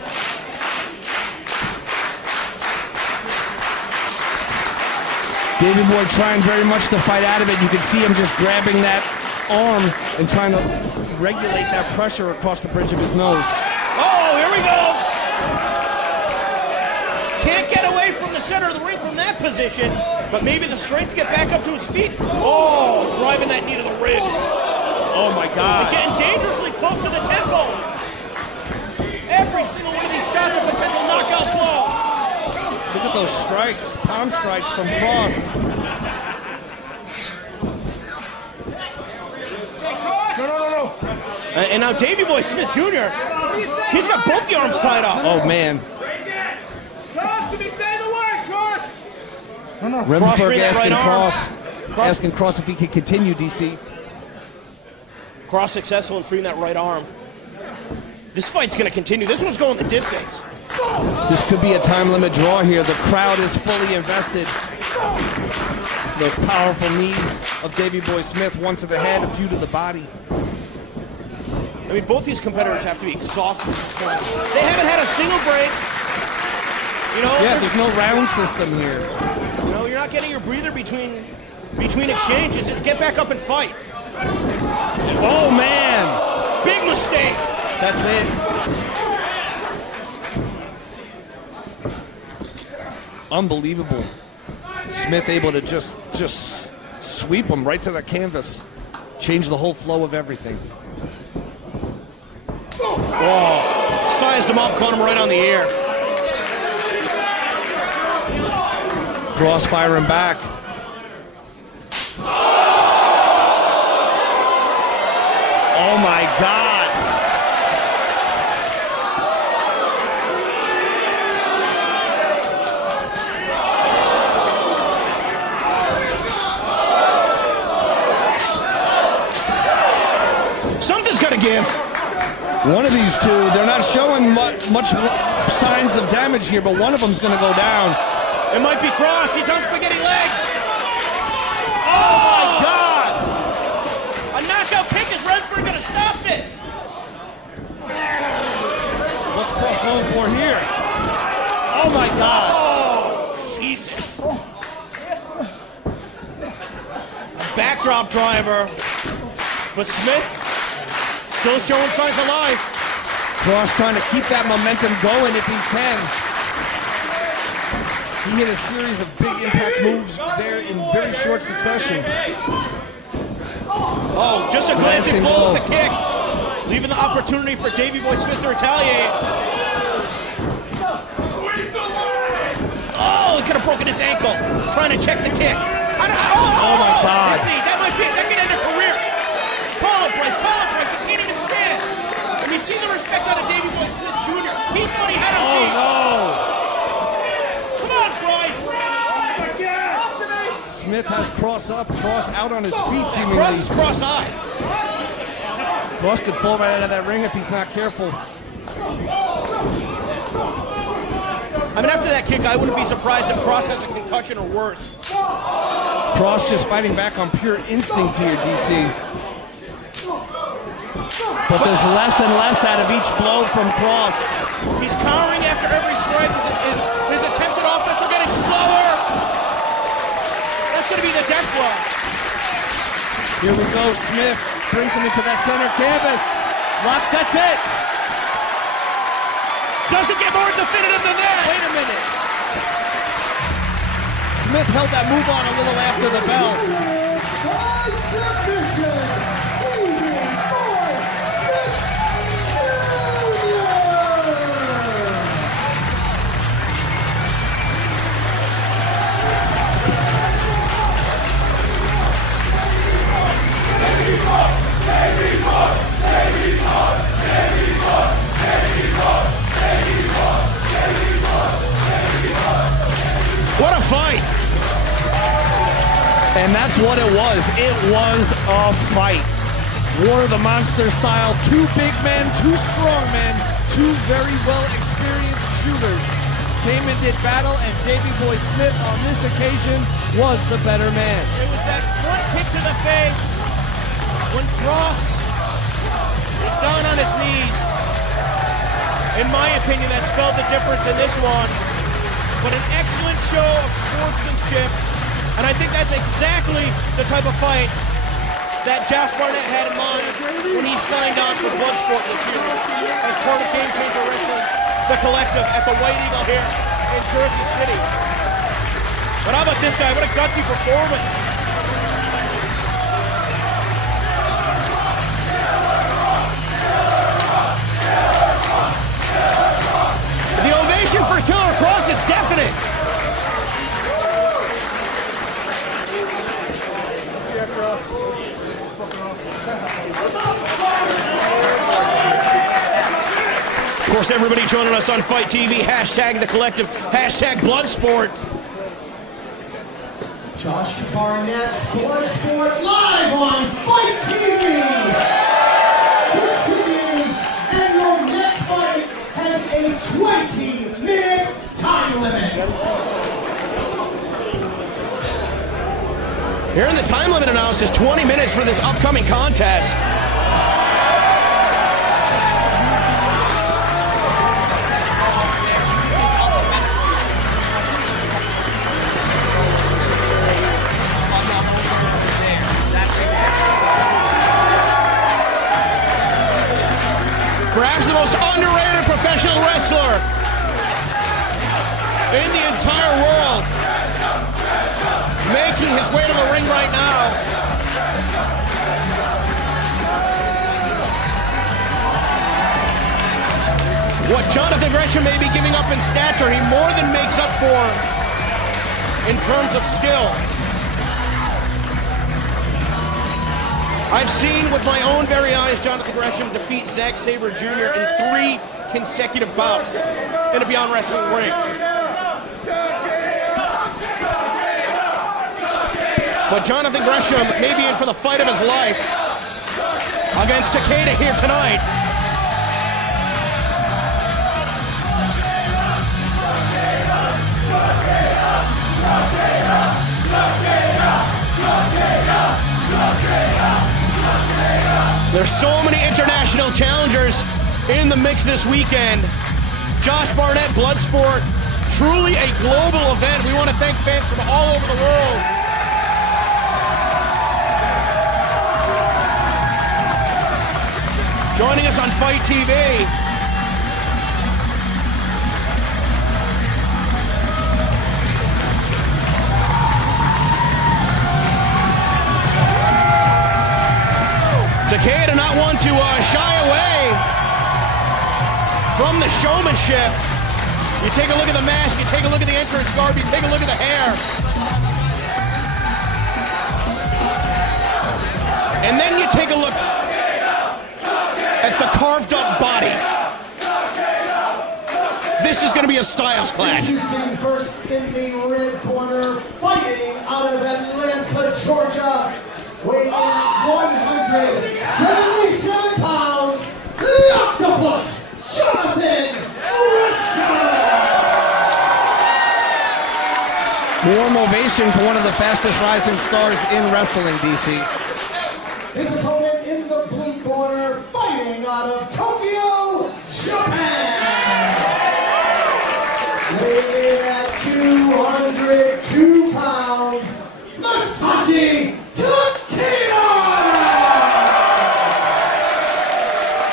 Davey Boy trying very much to fight out of it. You can see him just grabbing that arm and trying to regulate that pressure across the bridge of his nose. Oh, here we go. Can't get away from the center of the ring from that position, but maybe the strength to get back up to his feet. Oh, driving that knee to the ribs. Oh my God. Getting dangerously close to the tempo. Every single one of these shots a potential knockout blow. Look at those strikes, palm strikes from Cross. No. And now Davey Boy Smith Jr., he's got both the arms tied up. Oh man. Remsburg asking Cross if he can continue, DC. Cross successful in freeing that right arm. This fight's going to continue. This one's going the distance. This could be a time limit draw here. The crowd is fully invested. Those powerful knees of Davey Boy Smith, one to the head, a few to the body. I mean, both these competitors have to be exhausted at this point. They haven't had a single break. You know, yeah, there's no round system here. You know, you're not getting your breather between exchanges. It's get back up and fight. Oh, man. Big mistake. That's it. Unbelievable. Smith able to just sweep him right to the canvas. Change the whole flow of everything. Oh, sized him up, caught him right on the ear. Cross firing back. Oh my God. Something's got to give. One of these two, they're not showing much signs of damage here, but one of them's going to go down. It might be Cross. He's on spaghetti legs. Oh my God! A knockout kick. Is Redford going to stop this? What's Cross going for here? Oh my God! Oh, Jesus! A backdrop driver, but Smith still showing signs of life. Cross trying to keep that momentum going if he can. He hit a series of big impact moves there in very short succession. Oh, just a glancing blow with the kick, leaving the opportunity for Davey Boy Smith to retaliate. Oh, he could have broken his ankle trying to check the kick. Oh my God! His knee, that could end a career. Call it, Bryce. Call it, Bryce. He can't even stand. And you see the respect out of Davey Boy Smith Jr. He thought he had him beat. Oh Come on, Bryce. Smith has Cross up, Cross out on his feet seemingly. Cross is cross-eyed. Cross could fall right out of that ring if he's not careful. I mean, after that kick, I wouldn't be surprised if Cross has a concussion or worse. Cross just fighting back on pure instinct here, DC. But there's less and less out of each blow from Cross. He's cowering after every strike. His attempts at offense are getting slower. That's going to be the death blow. Here we go, Smith brings him into that center canvas. Watch, that's it. Doesn't get more definitive than that. Wait a minute. Smith held that move on a little after the bell. By submission, Davey Boy Smith What a fight! And that's what it was. It was a fight. War of the Monster style. Two big men, two strong men, two very well experienced shooters came and did battle, and Davey Boy Smith on this occasion was the better man. It was that front kick to the face when Cross was down on his knees. In my opinion, that spelled the difference in this one. But an excellent show of sportsmanship, and I think that's exactly the type of fight that Josh Barnett had in mind when he signed on for Bloodsport this year as part of Game Changer Wrestling, the collective at the White Eagle here in Jersey City. But how about this guy? What a gutsy performance. The ovation for Killer Cross is definite. Of course, everybody joining us on Fight TV, hashtag the collective, hashtag Bloodsport. Josh Barnetts Bloodsport live on Fight TV. 20-minute time limit. Here in the time limit analysis, 20 minutes for this upcoming contest. Perhaps the most underrated professional wrestler in the entire world, making his way to the ring right now. What Jonathan Gresham may be giving up in stature, he more than makes up for in terms of skill. I've seen with my own very eyes Jonathan Gresham defeat Zack Sabre Jr. in 3 consecutive bouts in a Beyond Wrestling ring. But Jonathan Gresham may be in for the fight of his life against Takeda here tonight. There's so many international challengers in the mix this weekend. Josh Barnetts Bloodsport, truly a global event. We want to thank fans from all over the world. Joining us on Fight TV. Takeda not want to shy away from the showmanship. You take a look at the mask, you take a look at the entrance garb, you take a look at the hair. And then you take a look at the carved up body. This is going to be a styles clash. Introducing first in the red corner, fighting out of Atlanta, Georgia, weighing 177 pounds, the Octopus, Jonathan Gresham! Warm ovation for one of the fastest rising stars in wrestling, DC. His opponent in the blue corner, fighting out of Tokyo, Japan! Weighing at 202 pounds, Masashi Takeda!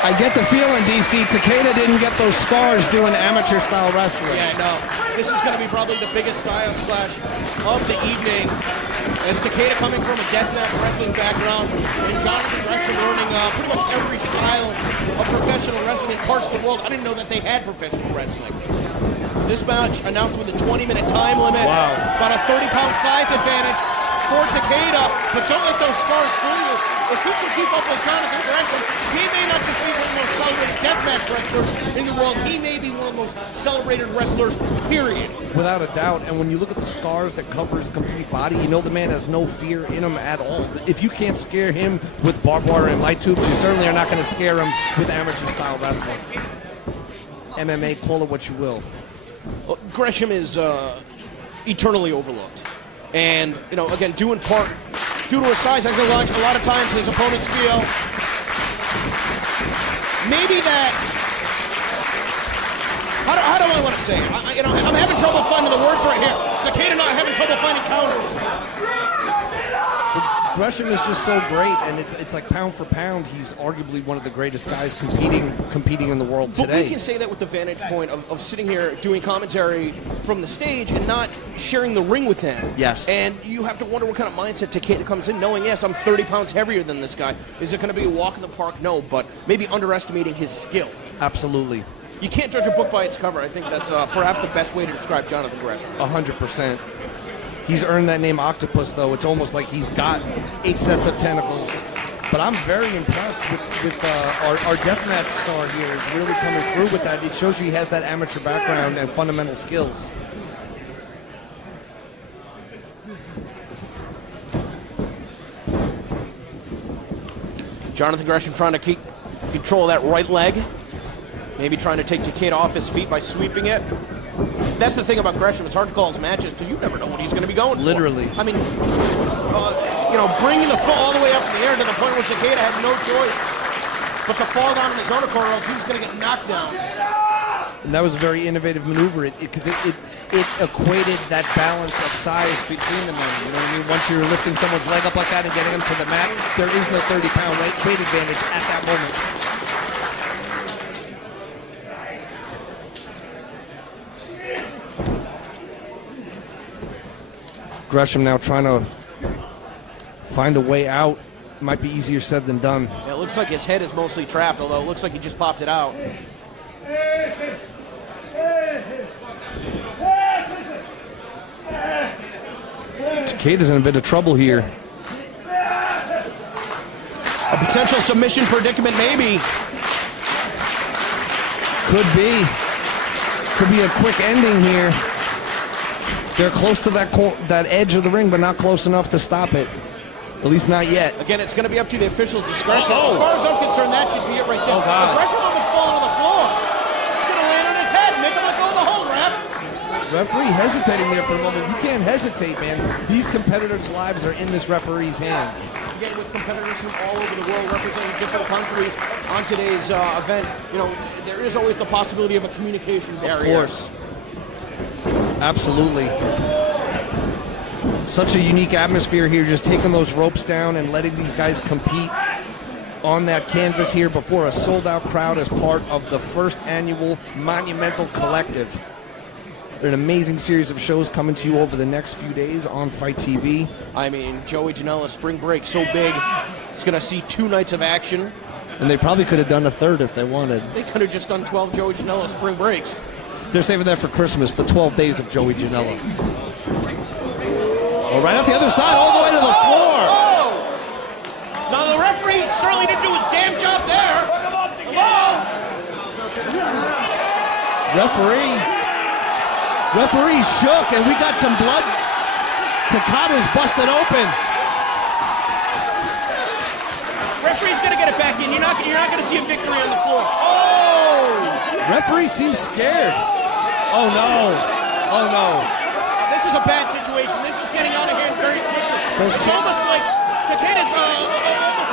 I get the feeling, DC, Takeda didn't get those scars doing amateur-style wrestling. Yeah, no. This is going to be probably the biggest styles clash of the evening. As Takeda coming from a deathmatch wrestling background, and Jonathan Gresham learning pretty much every style of professional wrestling in parts of the world. I didn't know that they had professional wrestling. This match announced with a 20-minute time limit. Wow. About a 30-pound size advantage for Takeda, but don't let those scars fool you. If he can keep up with Jonathan Gresham, he may not just be one of the most celebrated deathmatch wrestlers in the world, he may be one of the most celebrated wrestlers, period. Without a doubt, and when you look at the scars that cover his complete body, you know the man has no fear in him at all. If you can't scare him with barbed wire and light tubes, you certainly are not going to scare him with amateur-style wrestling. MMA, call it what you will. Well, Gresham is eternally overlooked. And, you know, again, due in part, due to his size, I think a lot of times his opponents feel maybe that, how do I want to say it? I'm having trouble finding the words right here. Takeda not having trouble finding counters. Gresham is just so great, and it's like pound for pound, he's arguably one of the greatest guys competing in the world today. But we can say that with the vantage point of sitting here doing commentary from the stage and not sharing the ring with him. Yes. And you have to wonder what kind of mindset Takeda comes in, knowing, yes, I'm 30 pounds heavier than this guy. Is it going to be a walk in the park? No, but maybe underestimating his skill. Absolutely. You can't judge a book by its cover. I think that's perhaps the best way to describe Jonathan Gresham. 100%. He's earned that name Octopus, though. It's almost like he's got 8 sets of tentacles. But I'm very impressed with our deathmatch star here is really coming through with that. It shows you he has that amateur background and fundamental skills. Jonathan Gresham trying to keep control of that right leg. Maybe trying to take Takeda off his feet by sweeping it. That's the thing about Gresham. It's hard to call his matches because you never know what he's going to be going for. Literally. I mean, you know, bringing the foot all the way up in the air to the point where Takeda had no choice but to fall down in his own accord, or else he's going to get knocked down. And that was a very innovative maneuver because it equated that balance of size between the men. You know what I mean? Once you're lifting someone's leg up like that and getting them to the mat, there is no 30-pound weight advantage at that moment. Gresham now trying to find a way out. Might be easier said than done. Yeah, it looks like his head is mostly trapped, although it looks like he just popped it out. Takeda's in a bit of trouble here. A potential submission predicament, maybe. Could be. Could be a quick ending here. They're close to that edge of the ring, but not close enough to stop it. At least not yet. Again, it's going to be up to the official's discretion. As far as I'm concerned, that should be it right there. Oh, God. Gresham almost falling to the floor. It's going to land on his head. Make him let go of the hold, ref. Referee hesitating there for a moment. You can't hesitate, man. These competitors' lives are in this referee's hands. Again, with competitors from all over the world representing different countries on today's event, you know, there is always the possibility of a communication barrier. Of course. Absolutely. Such a unique atmosphere here, just taking those ropes down and letting these guys compete on that canvas here before a sold-out crowd as part of the first annual Monumental Collective. An amazing series of shows coming to you over the next few days on Fight TV. I mean, Joey Janela's spring break so big, it's going to see 2 nights of action. And they probably could have done a third if they wanted. They could have just done 12 Joey Janela spring breaks. They're saving that for Christmas, the 12 days of Joey Janela. Oh, right out the other side, all the way to the floor. Oh! Now the referee certainly didn't do his damn job there. Hello? Referee shook, and we got some blood. Takada's busted open. Referee's gonna get it back in. You're not gonna see a victory on the floor. Oh! Referee seems scared. Oh no! Oh no! This is a bad situation. This is getting out of hand very quickly. It's almost like Takeda's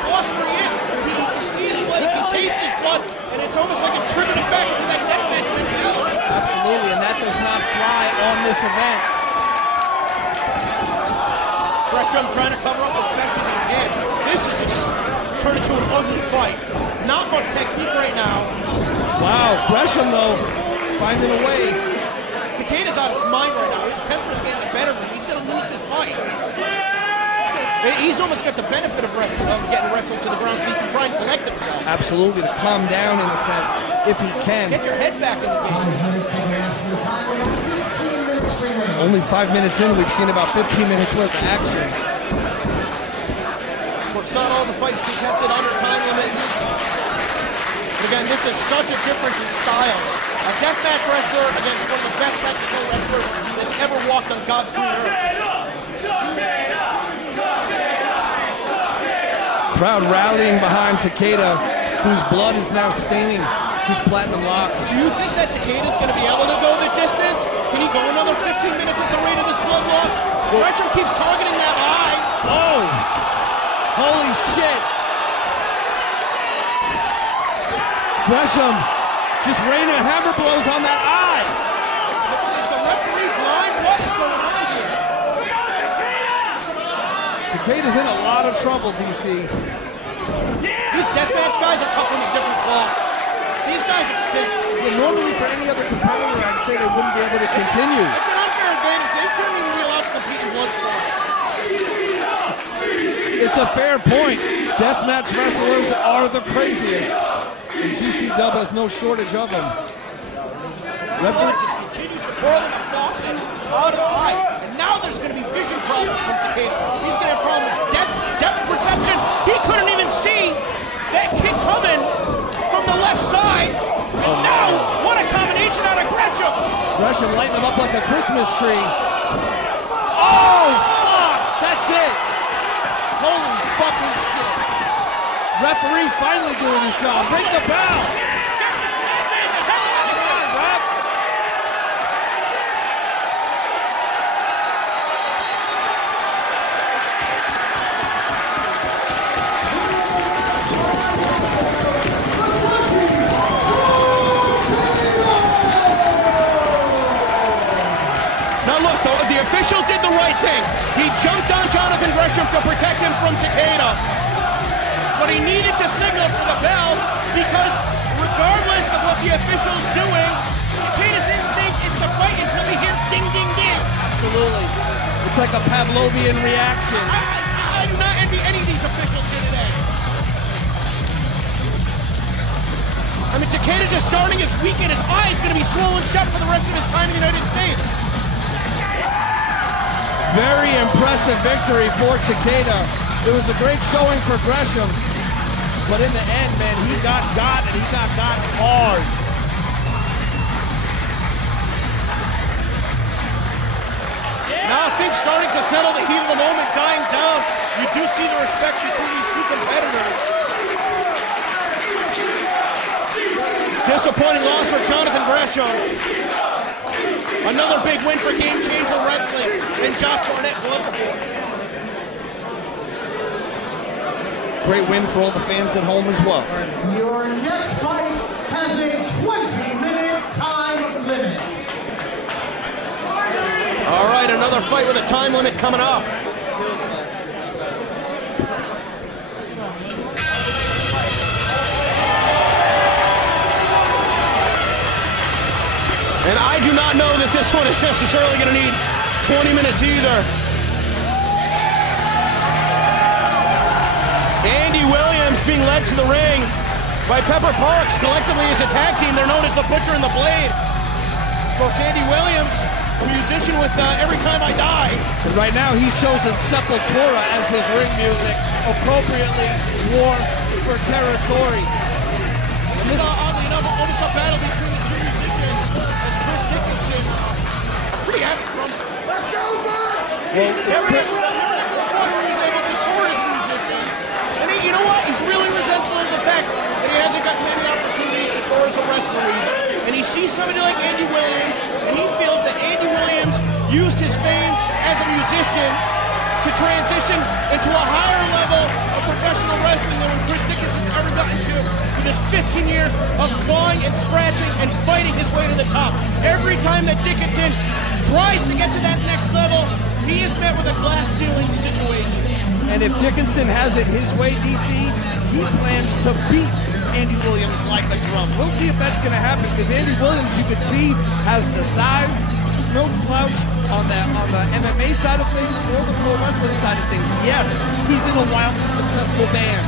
lost where he is. He can see his blood, he can taste his blood, and it's almost like it's trimming him back into that deathmatch mentality. Absolutely, and that does not fly on this event. Gresham trying to cover up as best as he can. This is just turned into an ugly fight. Not much technique right now. Wow, Gresham though, finding a way. Takeda's out of his mind right now. His temper's getting the better of him. He's going to lose this fight. He's almost got the benefit of getting wrestled to the ground so he can try and collect himself. Absolutely, to calm down in a sense, if he can. Get your head back in the game. Only 5 minutes in, we've seen about 15 minutes worth of action. Well, it's not all the fights contested under time limits. But again, this is such a difference in styles. A deathmatch wrestler against one of the best technical wrestlers that's ever walked on God's green earth. Crowd rallying behind Takeda, whose blood is now staining his platinum locks. Do you think that Takeda's going to be able to go the distance? Can he go another 15 minutes at the rate of this blood loss? Gresham keeps targeting that eye. Oh! Holy shit! Gresham just raining hammer blows on that eye. Is the referee blind? What is going on here? Takeda's in a lot of trouble, DC. These deathmatch guys are cut from a different cloth. These guys are sick. Well, normally for any other competitor, I'd say they wouldn't be able to continue. It's an unfair advantage. They shouldn't even be allowed to compete in one sport. It's a fair point. Deathmatch wrestlers are the craziest. And GCW has no shortage of them. Referee just continues to pour the faucet out of the eye. And now there's going to be vision problems from Takeda. He's going to have problems with depth perception. He couldn't even see that kick coming from the left side. And now, what a combination out of Gresham. Gresham lighting him up like a Christmas tree. Oh, fuck! That's it! Holy fucking shit. Referee finally doing his job. Ring the bell. what, though? The official did the right thing. He jumped on Jonathan Gresham to protect him from Takeda. But he needed to signal for the bell because regardless of what the official's doing, Takeda's instinct is to fight until he hears ding, ding, ding. Absolutely. It's like a Pavlovian reaction. I'm not envy any of these officials here today. I mean, Takeda just starting his weekend, his eye is going to be swollen shut for the rest of his time in the United States. Very impressive victory for Takeda. It was a great showing for Gresham. But in the end, man, he got and he got hard. Now things starting to settle, the heat of the moment dying down. You do see the respect between these two competitors. Disappointing loss for Jonathan Gresham. Another big win for Game Changer Wrestling and Josh Barnetts Bloodsport. Great win for all the fans at home as well. Your next fight has a 20-minute time limit. All right, another fight with a time limit coming up. And I do not know that this one is necessarily going to need 20 minutes either. Andy Williams being led to the ring by Pepper Parks. Collectively as a tag team, they're known as the Butcher and the Blade. Of course, Andy Williams, a musician with Every Time I Die. And right now, he's chosen Sepultura as his ring music, appropriately War for Territory. This is oddly enough almost a battle between the two musicians as Chris Dickinson. Pretty happy from. Let's go, Bert! Every reporter is able to tour his musician. And you know what? He's really resentful of the fact that he hasn't gotten many opportunities to tour as a wrestler either. And he sees somebody like Andy Williams, and he feels that Andy Williams used his fame as a musician to transition into a higher level of professional wrestling than when Chris Dickinson's ever gotten to with his 15 years of clawing and scratching and fighting his way to the top. Every time that Dickinson tries to get to that next level, he is met with a glass ceiling situation. And if Dickinson has it his way, DC, he plans to beat Andy Williams like a drum. We'll see if that's going to happen because Andy Williams, you could see, has the size. There's no slouch on the MMA side of things or the pro wrestling side of things. Yes, he's in a wildly successful band.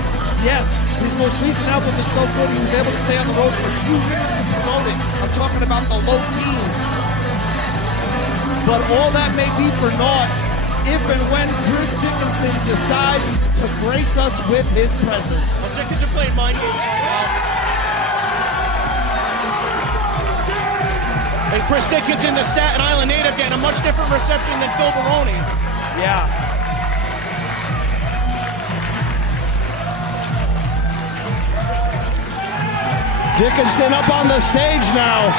Yes, his most recent album is so good he was able to stay on the road for 2 years to promote it. I'm talking about the low teens. But all that may be for naught if and when Chris Dickinson decides to grace us with his presence. Well, Dickinson played mind games right now. And Chris Dickinson, the Staten Island native, getting a much different reception than Phil Baroni. Yeah. Dickinson up on the stage now.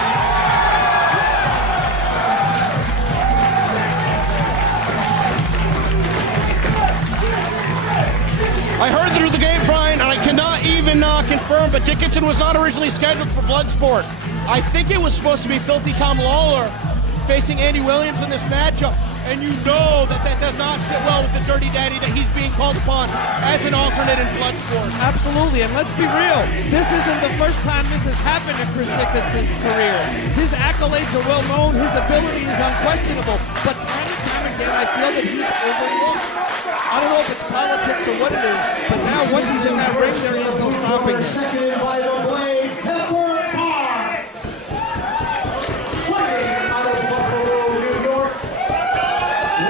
I heard through the grapevine, and I cannot even confirm, but Dickinson was not originally scheduled for Bloodsport. I think it was supposed to be Filthy Tom Lawler facing Andy Williams in this matchup, and you know that that does not sit well with the Dirty Daddy that he's being called upon as an alternate in Bloodsport. Absolutely, and let's be real, this isn't the first time this has happened in Chris Dickinson's career. His accolades are well known, his ability is unquestionable, but time and time again I feel that he's overlooked. I don't know if it's politics or what it is, but now once he's in that ring, there is no stopping him. Second by the Blade, Pepper Parks. Fighting out of Buffalo, New York.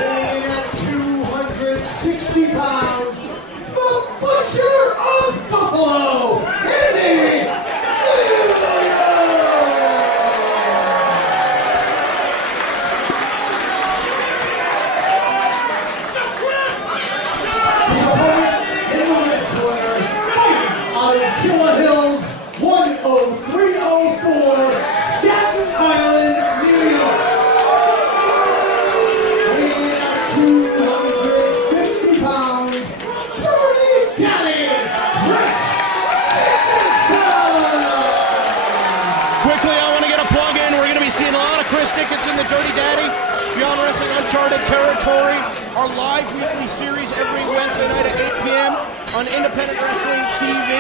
Weighing in at 260 pounds, the Butcher of Buffalo, Andy Uncharted Territory, our live weekly series every Wednesday night at 8 p.m. on Independent Wrestling TV,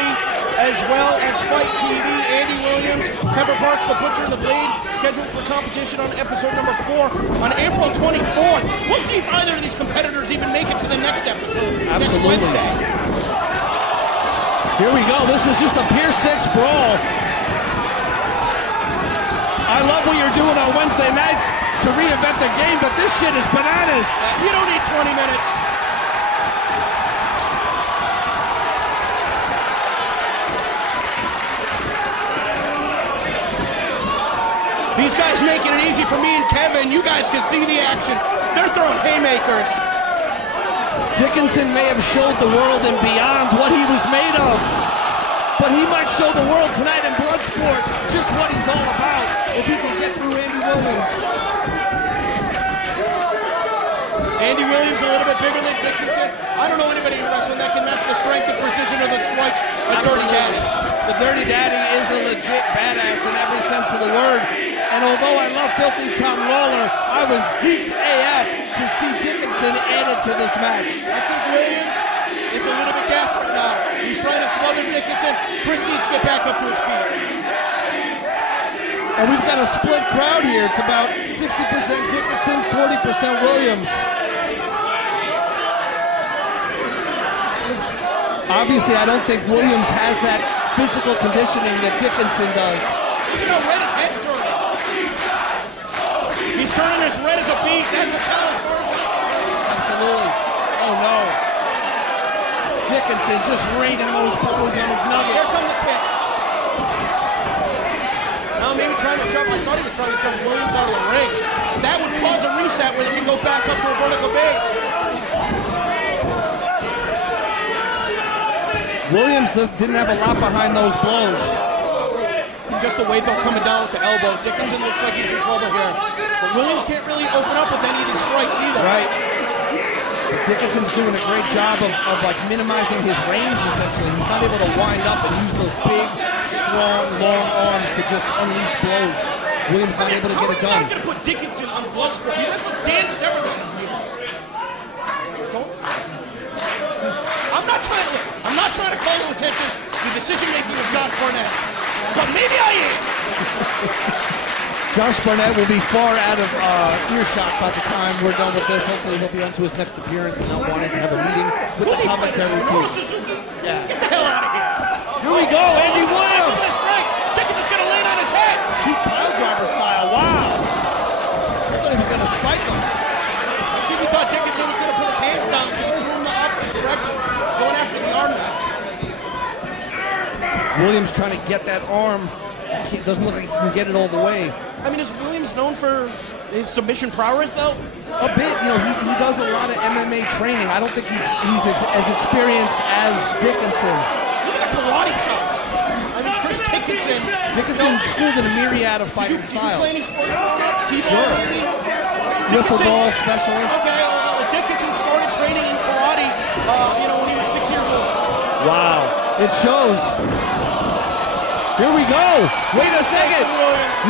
as well as Fight TV. Andy Williams, Pepper Parks, The Butcher and the Blade, scheduled for competition on episode number 4 on April 24th. We'll see if either of these competitors even make it to the next episode. Next Wednesday. Here we go. This is just a Pier 6 brawl. I love what you're doing on Wednesday nights to reinvent the game, but this shit is bananas. You don't need 20 minutes. These guys making it easy for me and Kevin. You guys can see the action. They're throwing haymakers. Dickinson may have showed the world and beyond what he was made of, but he might show the world tonight in Bloodsport just what he's all about if he can get through Andy Williams. Andy Williams a little bit bigger than Dickinson. I don't know anybody in wrestling that can match the strength and precision of the strikes of Dirty Daddy. The Dirty Daddy is a legit badass in every sense of the word. And although I love Filthy Tom Lawler, I was geeked AF to see Dickinson added to this match. I think Williams is a little bit gassed right now. He's trying to smother Dickinson. Chris needs to get back up to his feet. And we've got a split crowd here. It's about 60% Dickinson, 40% Williams. Obviously, I don't think Williams has that physical conditioning that Dickinson does. Look at how red his head's turning. He's turning as red as a beet. That's a tell as far as absolutely. Oh no. Dickinson just raining those blows on his nugget. Here come the kicks. Now maybe trying to shove. I thought he was trying to shove Williams out of the ring. That would cause a reset where they can go back up for a vertical base. Williams didn't have a lot behind those blows. Just the way they're coming down with the elbow. Dickinson looks like he's in trouble here. But Williams can't really open up with any of these strikes either. Right. Dickinson's doing a great job of like minimizing his range, essentially. He's not able to wind up and use those big, strong, long arms to just unleash blows. Williams not able to get it done. I'm not going to put Dickinson on Bloodsport. He does some damn several. I'm not trying to call no attention to the decision-making of Josh Barnett. But maybe I am. Josh Barnett will be far out of earshot by the time we're done with this. Hopefully he'll be on to his next appearance and not wanting to have a meeting with the commentary team. Yeah. Get the hell out of here. Here we go, Andy Williams. Dickinson's going to land on his head. Shoot pile driver style, wow. I thought he was going to spike him. I think he thought Dickinson was going to put his hands down so he threw him the opposite direction, going after the arm. Williams trying to get that arm. It doesn't look like he can get it all the way. I mean, is Williams known for his submission prowess, though? A bit. You know, he does a lot of MMA training. I don't think he's as experienced as Dickinson. Look at the karate chops. I mean, Chris Dickinson. Dickinson schooled in a myriad of fighting styles. Did you play any sports? Sure. Wiffle ball specialist. Okay, Dickinson started training in karate, when he was 6 years old. Wow. It shows. Here we go. Wait a second.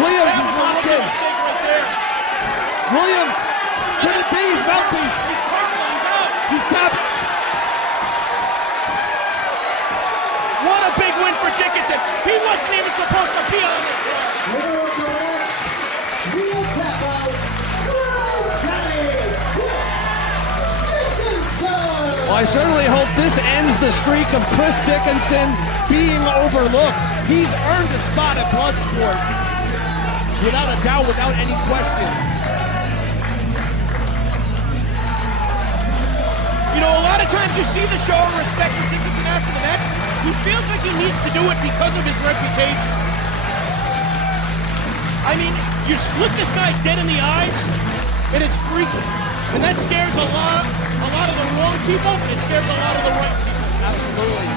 Williams is locked in. Williams. Could it be his mouthpiece? He's tapped. What a big win for Dickinson. He wasn't even supposed to be on this one. Winner of the match, real tap out, Dickinson. Well, I certainly hope this ends the streak of Chris Dickinson being overlooked. He's earned a spot at Bloodsport, without a doubt, without any question. You know, a lot of times you see the show and respect for Dickinson after the match. He feels like he needs to do it because of his reputation. I mean, you look this guy dead in the eyes, and it's freaky. And that scares a lot of the wrong people, and it scares a lot of the right people. Absolutely.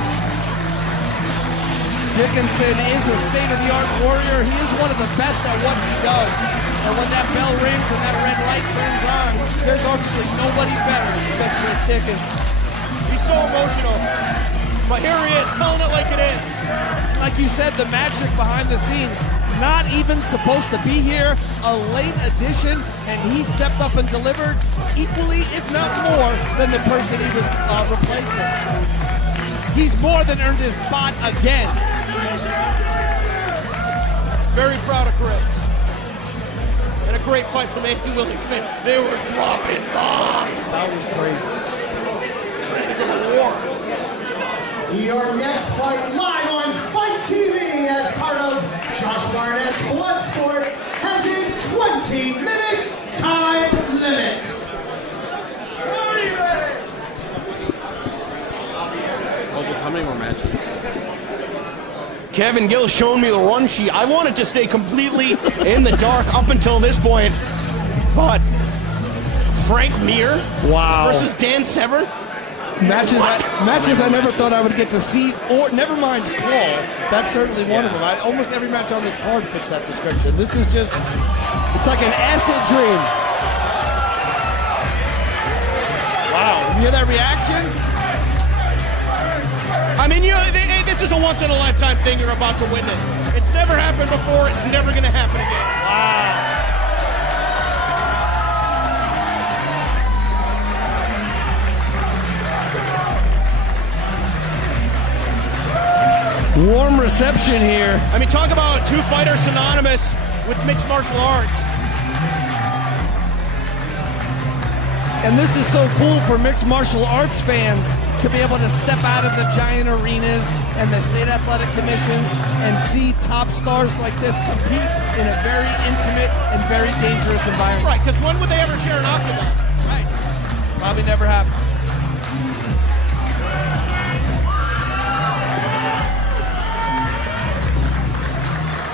Dickinson is a state-of-the-art warrior. He is one of the best at what he does. And when that bell rings and that red light turns on, there's obviously nobody better than Chris Dickinson. He's so emotional. But here he is, telling it like it is. Like you said, the magic behind the scenes not even supposed to be here, a late addition, and he stepped up and delivered equally, if not more, than the person he was replacing. He's more than earned his spot again. Very proud of Chris. And a great fight from Andy Williams. Man, they were dropping bombs. That was crazy. Ready to go to war. Your next fight live on Fight TV as part of Josh Barnetts Bloodsport has a 20-minute time limit. Well, just how many more matches? Kevin Gill showing me the run sheet. I wanted to stay completely in the dark up until this point, but Frank Mir versus Dan Severn. Matches I never thought I would get to see, or never mind call. That's certainly one of them. Almost every match on this card fits that description. This is just, it's like an acid dream. Wow, you hear that reaction? I mean, this is a once-in-a-lifetime thing you're about to witness. It's never happened before. It's never going to happen again. Wow. Warm reception here. I mean, talk about two fighters synonymous with mixed martial arts. And this is so cool for mixed martial arts fans to be able to step out of the giant arenas and the state athletic commissions and see top stars like this compete in a very intimate and very dangerous environment. Right, because when would they ever share an octagon? Right. Probably never happened.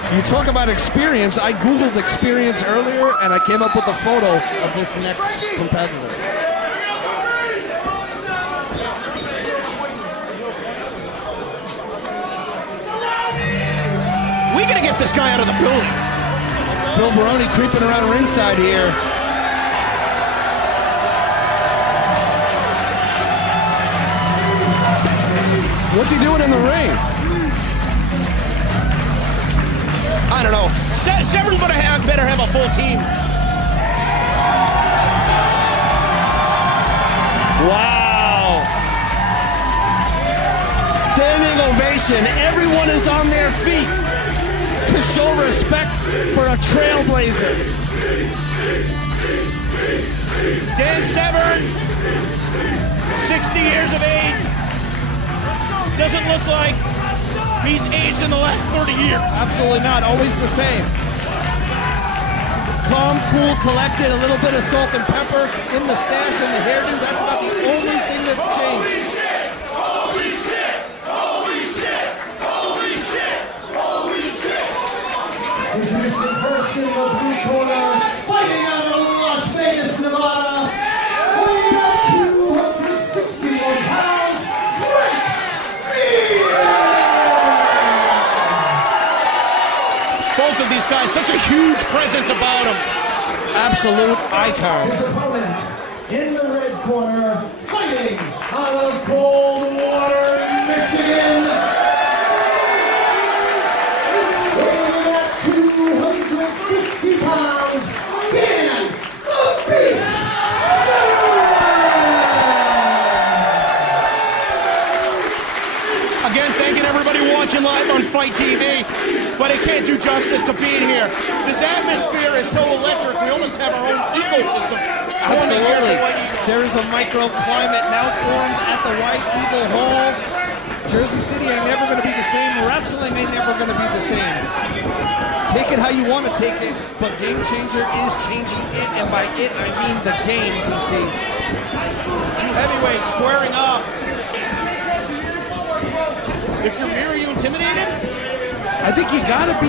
You talk about experience. I Googled experience earlier, and I came up with a photo of this next competitor. We gotta get this guy out of the building. Phil Baroni creeping around ringside here. What's he doing in the ring? I don't know. Severn's better have a full team. Wow. Standing ovation. Everyone is on their feet to show respect for a trailblazer. Dan Severn, 60 years of age. Doesn't look like he's aged in the last 30 years. Absolutely not. Always the same. Calm, cool, collected, a little bit of salt and pepper in the stash and the hairdo. That's about the only thing that's changed. Holy shit! Holy shit! Holy shit! Holy shit! Introducing first in the blue corner, fighting out of Las Vegas, Nevada, weighing up 261 pounds, Frank Mir! Both of these guys, such a huge presence about them. Absolute icons. His opponent in the red corner, fighting out of Coldwater, Michigan, weighing at 250 pounds, Dan the Beast Severn! Again, thanking everybody watching live on Fight TV. But it can't do justice to being here. This atmosphere is so electric, we almost have our own ecosystem. Absolutely. There is a microclimate now formed at the White Eagle Hall. Jersey City ain't never going to be the same. Wrestling ain't never going to be the same. Take it how you want to take it, but Game Changer is changing it, and by it, I mean the game, DC. Two heavyweights squaring up. If you're Mir, are you intimidated? I think you got to be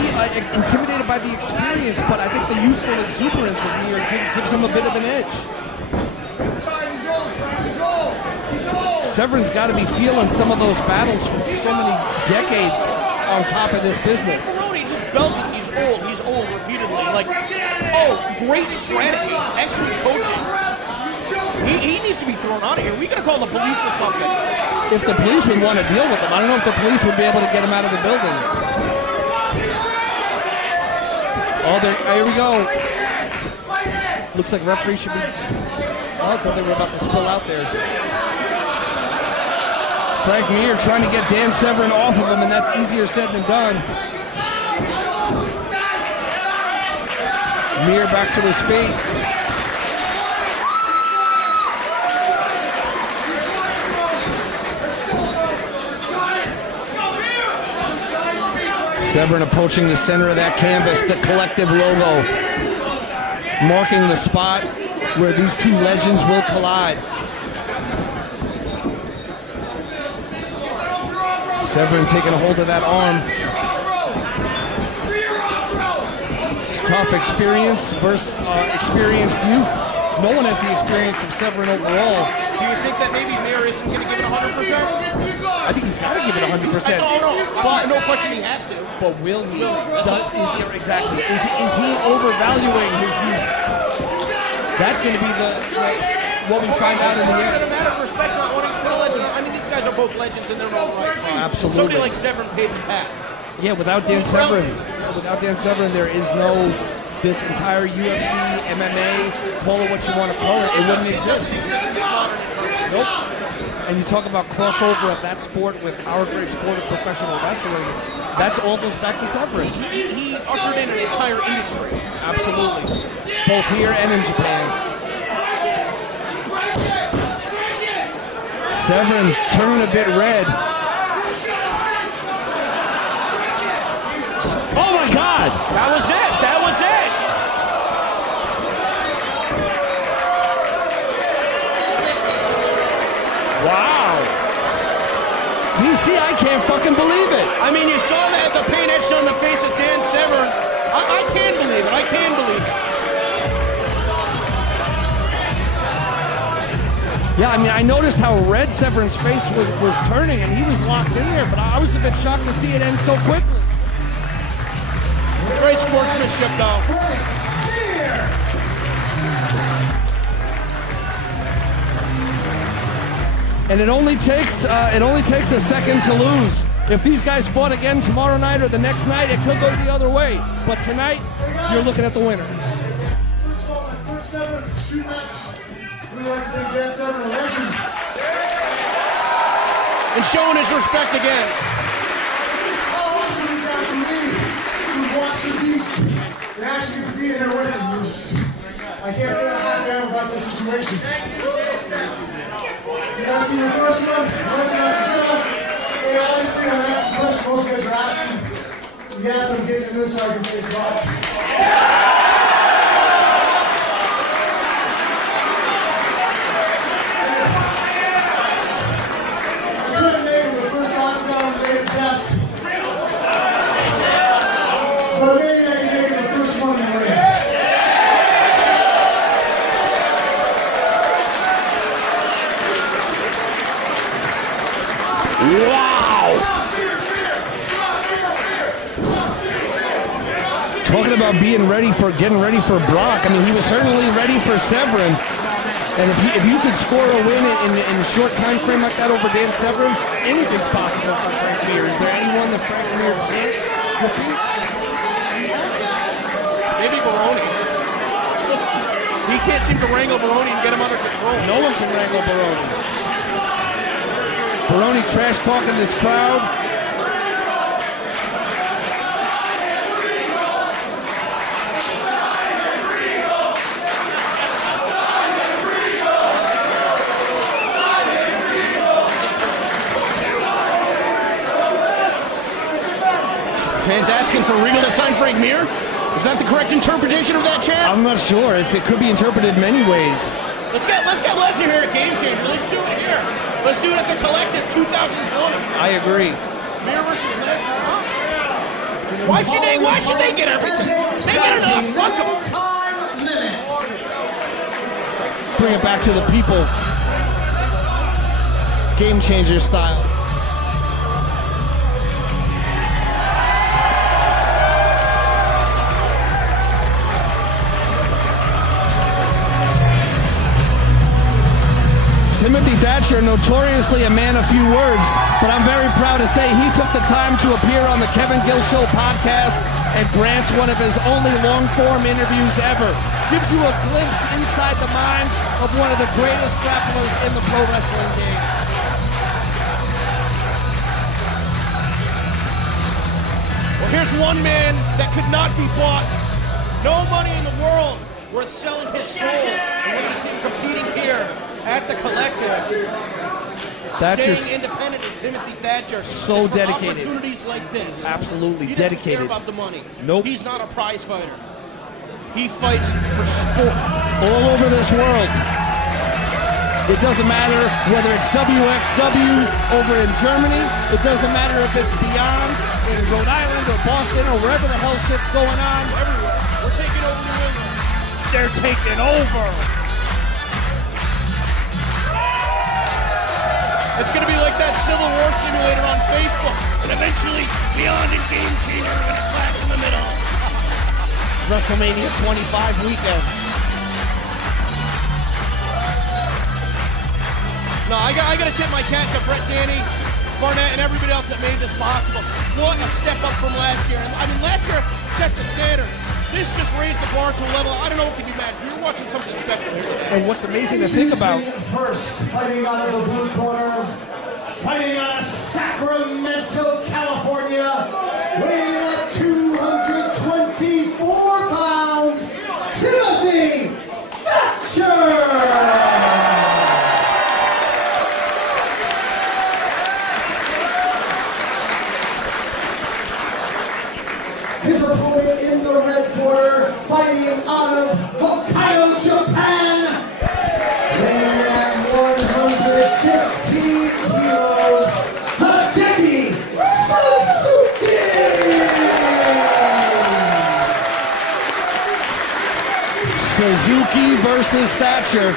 intimidated by the experience, but I think the youthful exuberance of Mir gives him a bit of an edge. Severn's got to be feeling some of those battles from so many decades on top of this business. Baroni just belted. He's old repeatedly. Like, oh, great strategy. Excellent coaching. He needs to be thrown out of here. We got to call the police or something. If the police would want to deal with him, I don't know if the police would be able to get him out of the building. Here we go. Looks like referee should be... Oh, I thought they were about to spill out there. Frank Mir trying to get Dan Severn off of him, and that's easier said than done. Mir back to his feet. Severn approaching the center of that canvas, the collective logo, marking the spot where these two legends will collide. Severn taking a hold of that arm. It's tough experience versus experienced youth. No one has the experience of Severn overall. Do you think that maybe Mir isn't going to give it 100%? I think he's got to give it 100%. No question he has to. But will he? Exactly. Is he overvaluing his youth? That's going to be what we find out in the end. It's a matter of respect, not wanting to be a legend. I mean, these guys are both legends in their own right. Absolutely. Somebody like Severn paid the path. Yeah, without Dan Severn, there is no this entire UFC, MMA, call it what you want to call it. It wouldn't exist. Nope. And you talk about crossover of that sport with our great sport of professional wrestling. That's all goes back to Severn. He ushered in an entire industry. Absolutely. Both here and in Japan. Severn turning a bit red. Oh my God! That was it! That was it! Wow. DC, I can't fucking believe it. I mean, you saw that, the pain etched on the face of Dan Severn. I can't believe it. I can't believe it. Yeah, I mean, I noticed how red Severn's face was turning, and he was locked in there, but I was a bit shocked to see it end so quickly. Great sportsmanship, though. And it only takes a second to lose. If these guys fought again tomorrow night or the next night, it could go the other way. But tonight, you're looking at the winner. First of all, my first ever shoot match. Really like to thank Dan Severn, a legend. And showing his respect again. How awesome is that for me, who watched the beast, and actually get to be in here with him. I can't say how happy I am about this situation. You guys see your first one? Recognize yourself. Hey, obviously, I'm asking the question most guys are asking. Yes, I'm getting in this so I can face Bob. I couldn't make him the first octagon on the day of death. But maybe I can make him the first one in the ring. Wow! Talking about getting ready for Brock. I mean, he was certainly ready for Severn. And if you could score a win in a short time frame like that over Dan Severn, anything's possible for Frank Mir. Is there anyone that Frank Mir can't defeat? Maybe Baroni. He can't seem to wrangle Baroni and get him under control. No one can wrangle Baroni. Baroni trash talking this crowd. Fans asking for Regal to sign Frank Mir? Is that the correct interpretation of that chant? I'm not sure. It could be interpreted many ways. Let's get Lesnar here at Game Changer. Let's do it here. Let's do it at the Collective 2020. I agree. Mir versus Lesnar. Why should they get everything? They get enough. Fuck them. Time limit. Bring it back to the people. Game Changer style. Timothy Thatcher, notoriously a man of few words, but I'm very proud to say he took the time to appear on the Kevin Gill Show podcast and grants one of his only long-form interviews ever. Gives you a glimpse inside the minds of one of the greatest grapplers in the pro wrestling game. Well, here's one man that could not be bought. No money in the world worth selling his soul. And when you see him competing here at the Collective, staying independent as Timothy Thatcher. So dedicated. Opportunities like this. Absolutely he dedicated. He doesn't care about the money. Nope. He's not a prize fighter. He fights for sport. All over this world. It doesn't matter whether it's WXW over in Germany. It doesn't matter if it's Beyond in Rhode Island or Boston or wherever the hell shit's going on. Everywhere. We're taking over New England. They're taking over. It's going to be like that Civil War simulator on Facebook. And eventually, Beyond and Game Changer are going to clash in the middle. WrestleMania 25 weekend. No, I got to tip my cap to Brett Danny, Barnett, and everybody else that made this possible. What a step up from last year. I mean, last year set the standard. This just raised the bar to a level, I don't know what can you imagine. You're watching something special here today. And what's amazing to think about... First, fighting out of the blue corner, fighting out of Sacramento, California, weighing at 224 pounds, Timothy Thatcher! His opponent in the red corner, fighting out of Hokkaido, Japan, weighing at 115 kilos, Hideki Suzuki versus Thatcher.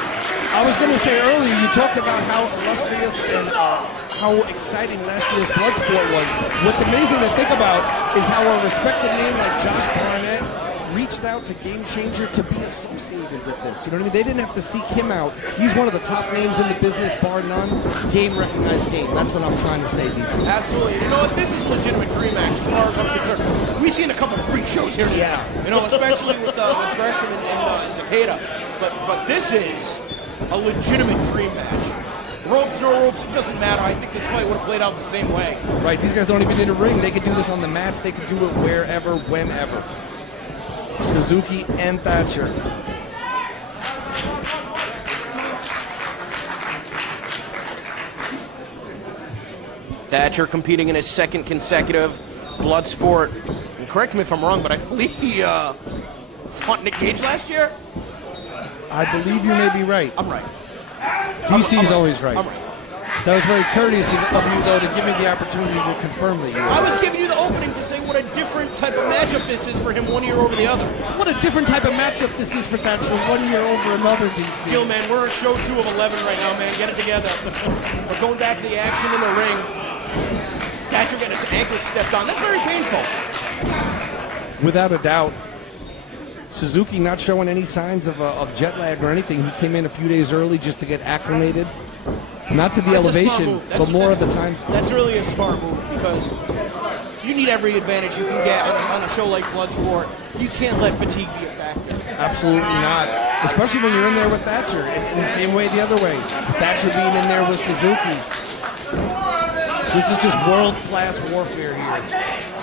I was going to say earlier, you talked about how illustrious and how exciting last year's Bloodsport was. What's amazing to think about is how a respected name like Josh Barnett reached out to Game Changer to be associated with this. You know what I mean? They didn't have to seek him out. He's one of the top names in the business, bar none. Game recognized game. That's what I'm trying to say, DC. Absolutely. You know what? This is a legitimate dream match as far as I'm concerned. We've seen a couple freak shows here. Yeah. You know, especially with Gresham and Takeda. But this is a legitimate dream match. Ropes, no ropes, it doesn't matter. I think this fight would have played out the same way. Right, these guys don't even need a ring. They could do this on the mats. They could do it wherever, whenever. Suzuki and Thatcher. Thatcher competing in his second consecutive Bloodsport. And correct me if I'm wrong, but I believe he fought Nick Gage last year. I believe you may be right. I'm right. DC's always right. I'm right. That was very courteous of you, though, to give me the opportunity to confirm that you were. I was giving you the opening to say what a different type of matchup this is for him 1 year over the other. What a different type of matchup this is for Thatcher 1 year over another, DC. Skill, man, we're at show 2 of 11 right now, man. Get it together. We're going back to the action in the ring. Thatcher getting his ankle stepped on. That's very painful. Without a doubt. Suzuki not showing any signs of jet lag or anything. He came in a few days early just to get acclimated. Not to the elevation, but more of the times. That's really a smart move because you need every advantage you can get on a show like Bloodsport. You can't let fatigue be a factor. Absolutely not. Especially when you're in there with Thatcher. In the same way the other way. Thatcher being in there with Suzuki. This is just world-class warfare here.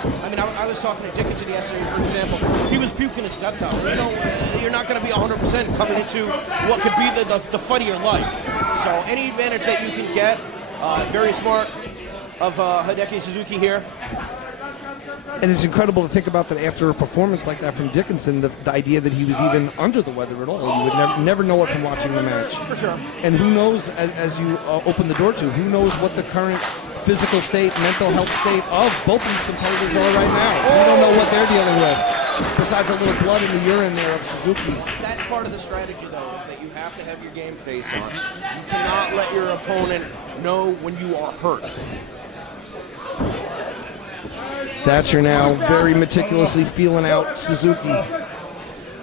I mean, I was talking to Dickinson yesterday, for example. He was puking his guts out. You know, you're not going to be 100% coming into what could be the fight of your life. So any advantage that you can get, very smart of Hideki Suzuki here. And it's incredible to think about that after a performance like that from Dickinson, the idea that he was even under the weather at all. You would never know it from watching the match. For sure. And who knows, as you open the door to, who knows what the current physical state, mental health state of both these competitors are right now. We don't know what they're dealing with, besides a little blood in the urine there of Suzuki. That's part of the strategy, though, is that you have to have your game face on. You cannot let your opponent know when you are hurt. Thatcher now very meticulously feeling out Suzuki.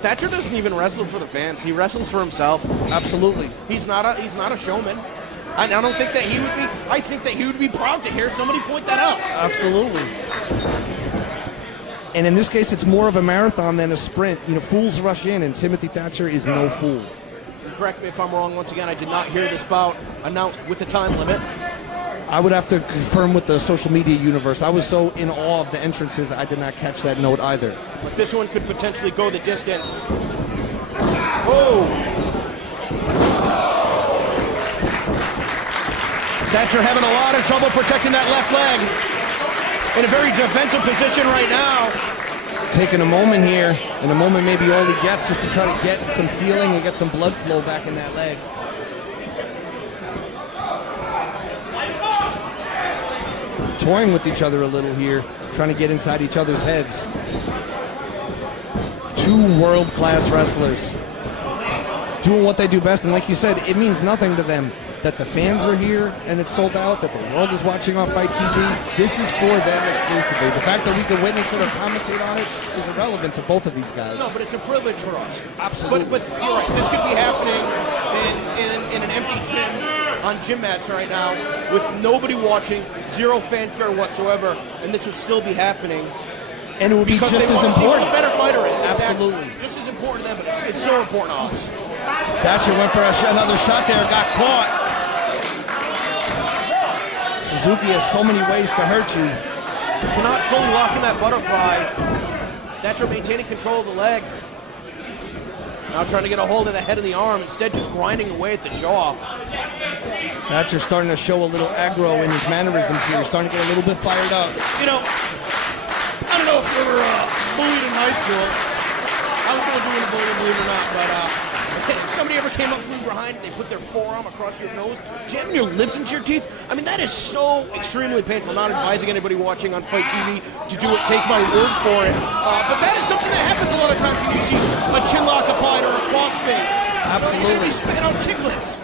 Thatcher doesn't even wrestle for the fans. He wrestles for himself. Absolutely. He's not a showman. I don't think that he would be. I think that he would be proud to hear somebody point that out. Absolutely. And in this case, it's more of a marathon than a sprint. You know, fools rush in, and Timothy Thatcher is no fool. Correct me if I'm wrong. Once again, I did not hear this bout announced with a time limit. I would have to confirm with the social media universe. I was so in awe of the entrances, I did not catch that note either. But this one could potentially go the distance. Whoa! Thatcher having a lot of trouble protecting that left leg. In a very defensive position right now. Taking a moment here, and a moment maybe all he gets just to try to get some feeling and get some blood flow back in that leg. Toying with each other a little here, trying to get inside each other's heads. Two world-class wrestlers doing what they do best, and like you said, it means nothing to them that the fans are here and it's sold out, that the world is watching on Fight TV. This is for them exclusively. The fact that we can witness it or commentate on it is irrelevant to both of these guys. No, but it's a privilege for us. Absolutely. But you're right, this could be happening in an empty gym, on gym mats right now, with nobody watching, zero fanfare whatsoever, and this would still be happening. And it would be because just as important. The better fighter is. Absolutely. Exactly. Just as important to them, but it's so important to us. Thatcher went for another shot there, got caught. Suzuki has so many ways to hurt you. Cannot fully lock in that butterfly. Thatcher maintaining control of the leg. Now trying to get a hold of the head of the arm, instead just grinding away at the jaw. Thatcher's starting to show a little aggro in his mannerisms here. He's starting to get a little bit fired up. You know, I don't know if you were bullied in high school. I was never doing a bullying, believe it or not, but if somebody ever came up from behind, they put their forearm across your nose, jamming your lips into your teeth. I mean, that is so extremely painful. Not advising anybody watching on Fight TV to do it. Take my word for it. But that is something that happens a lot of times when you see a chin lock applied or a cross face. Absolutely. They spit out chiclets.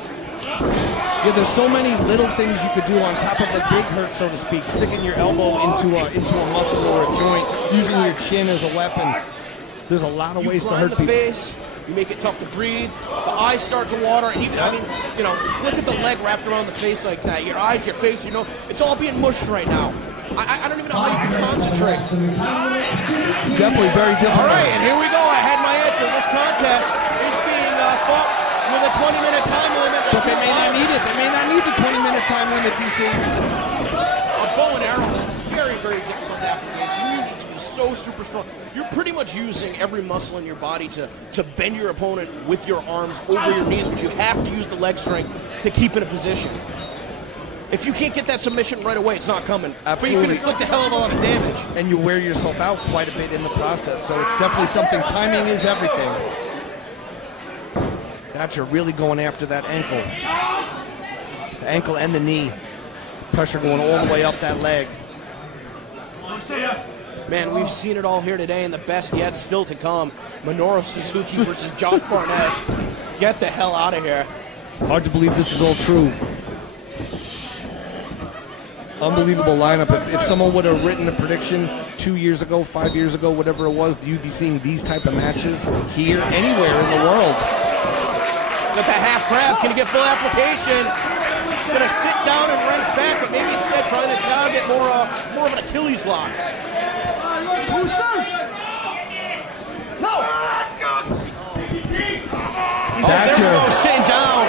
Yeah, there's so many little things you could do on top of the big hurt, so to speak. Sticking your elbow into a muscle or a joint, using your chin as a weapon. There's a lot of ways to hurt people. Face. You make it tough to breathe. The eyes start to water. And even, I mean, you know, look at the leg wrapped around the face like that. Your eyes, your face, you know, it's all being mushed right now. I don't even know how you can concentrate. Definitely very different. All right, and here we go. I had my answer. This contest is being fought with a 20-minute time limit. But they may not need it. They may not need the 20-minute time limit, DC. A bow and arrow, very, very difficult application. You need to be so super strong. You're pretty much using every muscle in your body to bend your opponent with your arms over your knees, but you have to use the leg strength to keep in a position. If you can't get that submission right away, it's not coming. Absolutely. But you can inflict a hell of a lot of damage. And you wear yourself out quite a bit in the process, so it's definitely something. Timing is everything. Thatcher really going after that ankle. The ankle and the knee. Pressure going all the way up that leg. Man, we've seen it all here today, and the best yet still to come. Minoru Suzuki versus Josh Barnett. Get the hell out of here. Hard to believe this is all true. Unbelievable lineup. If someone would have written a prediction 2 years ago, 5 years ago, whatever it was, you'd be seeing these type of matches here, anywhere in the world. Got the half grab. Can he get full application? He's going to sit down and wrench back, but maybe instead trying to target more of an Achilles lock. Thatcher sitting down.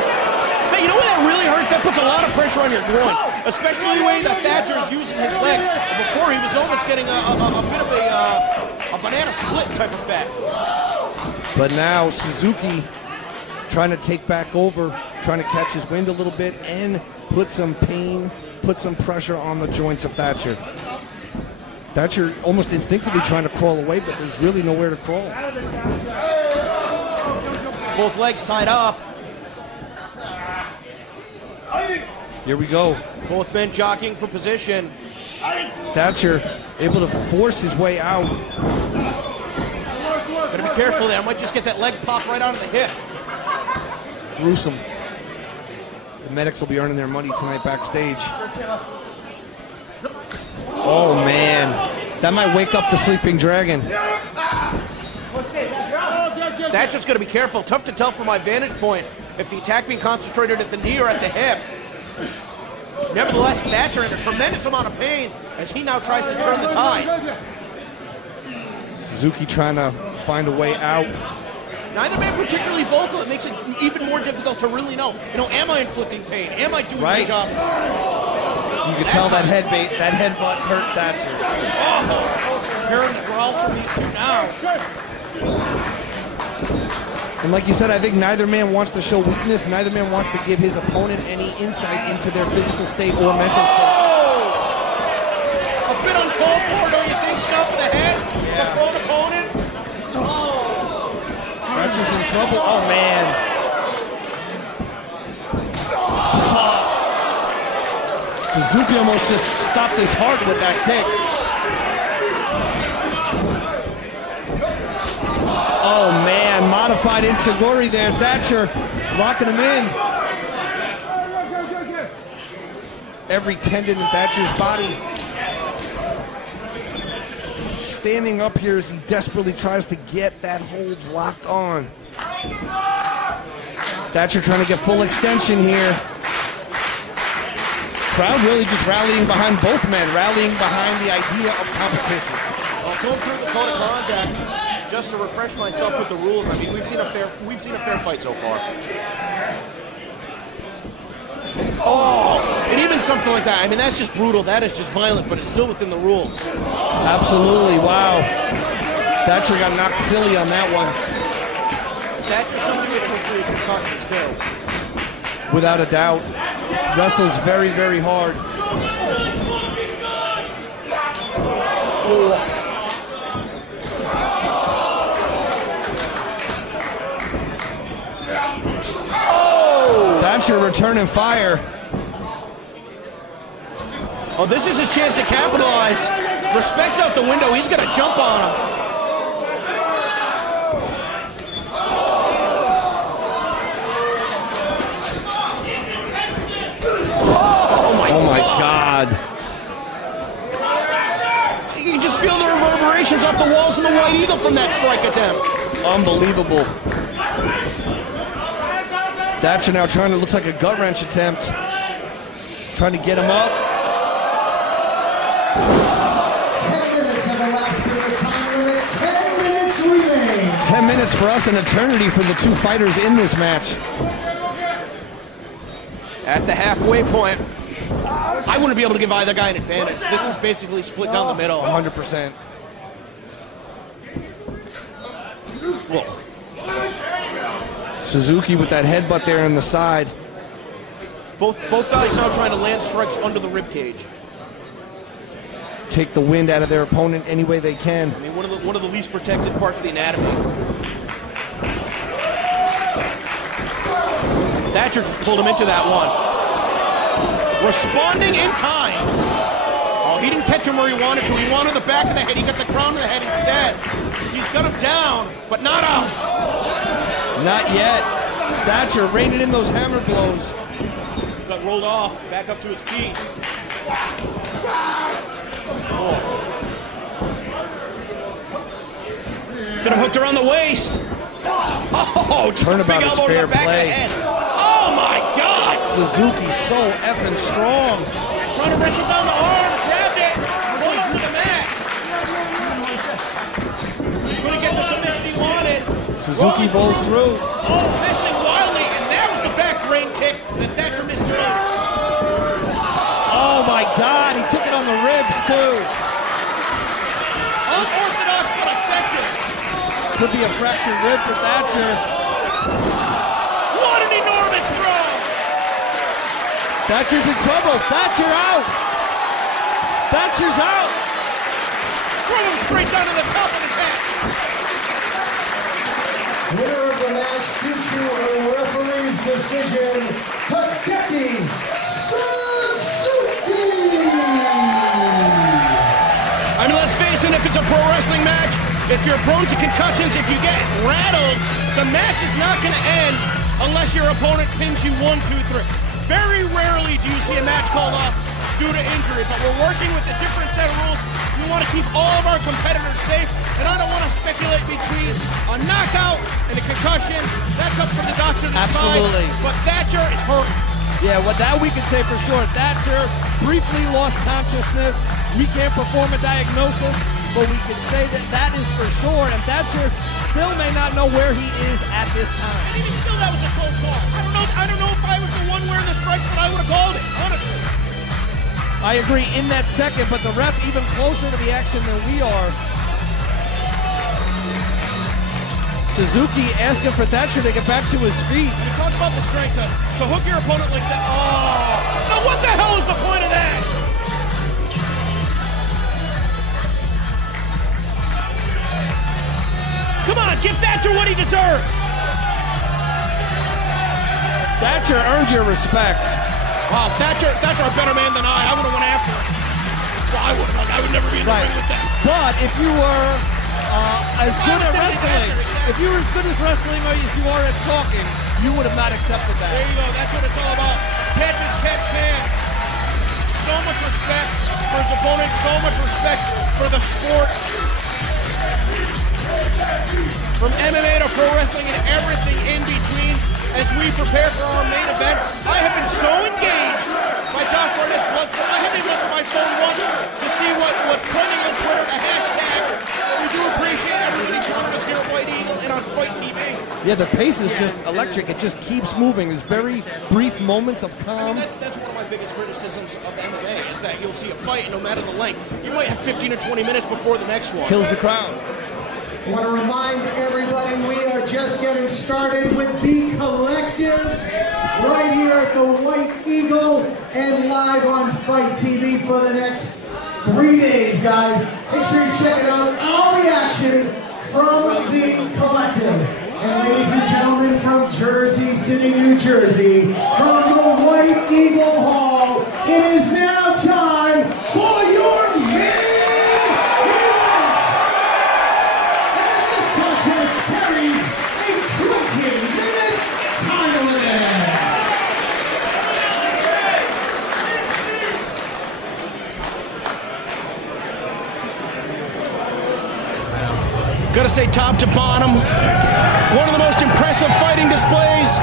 But you know what that really hurts? That puts a lot of pressure on your groin, especially the way that Thatcher is using his leg. Before he was almost getting a bit of a banana split type effect. But now Suzuki trying to take back over, trying to catch his wind a little bit and put some pain, put some pressure on the joints of Thatcher. Thatcher almost instinctively trying to crawl away, but there's really nowhere to crawl. Both legs tied up. Here we go. Both men jockeying for position. Thatcher able to force his way out. Gotta be careful there. I might just get that leg pop right out of the hip. Gruesome. The medics will be earning their money tonight backstage. Oh, man. That might wake up the sleeping dragon. That's just going to be careful. Tough to tell from my vantage point if the attack being concentrated at the knee or at the hip. Nevertheless, Thatcher in a tremendous amount of pain as he now tries to turn the tide. Suzuki trying to find a way out. Neither man particularly vocal. It makes it even more difficult to really know. You know, am I inflicting pain? Am I doing my job? So you can tell that headbutt hurt Thatcher. Oh, hearing the growls from these two now. And like you said, I think neither man wants to show weakness. Neither man wants to give his opponent any insight into their physical state or mental state. A bit uncalled for, don't you think? Stop the head. Yeah. The opponent. Thatcher's in trouble. Oh, man. Suzuki almost just stopped his heart with that kick. Oh, man. Modified Inseguri there. Thatcher locking him in. Every tendon in Thatcher's body. Standing up here as he desperately tries to get that hold locked on. Thatcher trying to get full extension here. Crowd really just rallying behind both men, rallying behind the idea of competition. Well, going through the code of conduct, just to refresh myself with the rules. I mean, we've seen a fair fight so far. Oh, and even something like that. I mean, that's just brutal. That is just violent, but it's still within the rules. Absolutely, wow. Thatcher got knocked silly on that one. Thatcher's somebody with a history of concussions too. Without a doubt. Wrestles very, very hard. Oh! Thatcher returning fire. Oh, this is his chance to capitalize. Respect's out the window. He's going to jump on him. Oh my God. You can just feel the reverberations off the walls of the White Eagle from that strike attempt. Unbelievable. Thatcher now trying to, looks like a gut wrench attempt. Trying to get him up. 10 minutes have elapsed in the time limit. 10 minutes remain. 10 minutes for us, an eternity for the two fighters in this match. At the halfway point, I wouldn't be able to give either guy an advantage. This is basically split down the middle. 100%. Whoa. Suzuki with that headbutt there on the side. Both guys now trying to land strikes under the rib cage. Take the wind out of their opponent any way they can. I mean, one of the least protected parts of the anatomy. Thatcher just pulled him into that one. Responding in kind. Oh, he didn't catch him where he wanted to. He wanted the back of the head. He got the crown of the head instead. He's got him down, but not out. Not yet. Thatcher raining in those hammer blows. He got rolled off, back up to his feet. Oh. He's gonna hook around the waist. Oh, turnabout is fair play. Oh my God! Suzuki so effing strong. Trying to wrestle down the arm, grabbed it, rolled up to the mat. Couldn't get the submission he wanted. Suzuki rolls through. Oh, missing wildly, and that was the back drain kick that Thatcher missed earlier. Oh my God, he took it on the ribs too. Unorthodox but effective. Could be a fractured rib for Thatcher. What an enormous throw! Thatcher's in trouble. Thatcher out. Thatcher's out. Throw him straight down to the top of his head. Winner of the match due to a referee's decision, Hideki Suzuki! I mean, let's face it, if it's a pro wrestling match, if you're prone to concussions, if you get rattled, the match is not going to end unless your opponent pins you 1, 2, 3. Very rarely do you see a match called off due to injury, but we're working with a different set of rules. We want to keep all of our competitors safe, and I don't want to speculate between a knockout and a concussion. That's up for the doctor to decide. Absolutely. But Thatcher is hurt. Yeah, well, that we can say for sure. Thatcher briefly lost consciousness. We can't perform a diagnosis. but we can say that that is for sure, and Thatcher still may not know where he is at this time. And even still, that was a close call. I don't know if I was the one wearing the stripes, but I would have called it, honestly. I agree in that second, but the ref even closer to the action than we are. Suzuki asking for Thatcher to get back to his feet. You talk about the strength to hook your opponent like that. Oh, now what the hell is the point of that? Come on, give Thatcher what he deserves. Thatcher earned your respect. Wow, Thatcher a better man than I would have went after him. Well, I would never be in the ring with that. But if you were as good at wrestling, if you were as good as wrestling as you are at talking, you would have not accepted that. There you go. That's what it's all about. Catch as catch can. So much respect for his opponent. So much respect for the sport. From MMA to pro wrestling and everything in between, as we prepare for our main event, I have been so engaged by Josh Barnetts Bloodsport. I haven't even looked at my phone once to see what was trending on Twitter, a hashtag. We do appreciate everybody joining us here at White Eagle and on Fight TV. Yeah, the pace is just electric. It just keeps moving. There's very brief moments of calm. I mean, that's one of my biggest criticisms of MMA, is that you'll see a fight, and no matter the length, you might have 15 or 20 minutes before the next one. Kills the crowd. I want to remind everybody we are just getting started with The Collective right here at the White Eagle and live on Fight TV for the next 3 days, guys. Make sure you check it out. All the action from The Collective. And ladies and gentlemen, from Jersey City, New Jersey, from the White Eagle Hall, it is now time for your main event. And this contest carries a 20-minute time limit. Gotta say, top to bottom, one of the most impressive fighting displays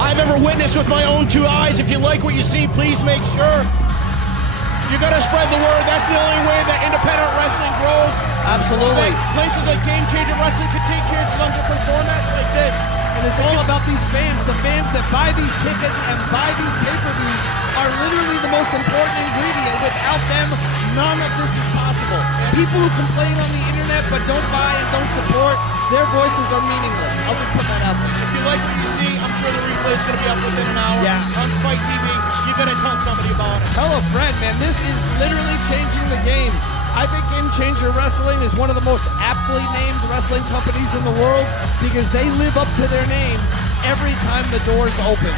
I've ever witnessed with my own two eyes. If you like what you see, please make sure you gotta spread the word. That's the only way that independent wrestling grows. Absolutely. Places like Game Changer Wrestling could take chances on different formats like this. And it's all about these fans. The fans that buy these tickets and buy these pay-per-views are literally the most important ingredient. Without them, none of this is possible. People who complain on the internet but don't buy and don't support, their voices are meaningless. I'll just put that out there. If you like what you see, I'm sure the replay is going to be up within an hour on Fight TV. You gotta tell somebody about it. Tell a friend, man. This is literally changing the game. I think Game Changer Wrestling is one of the most aptly named wrestling companies in the world because they live up to their name every time the doors open.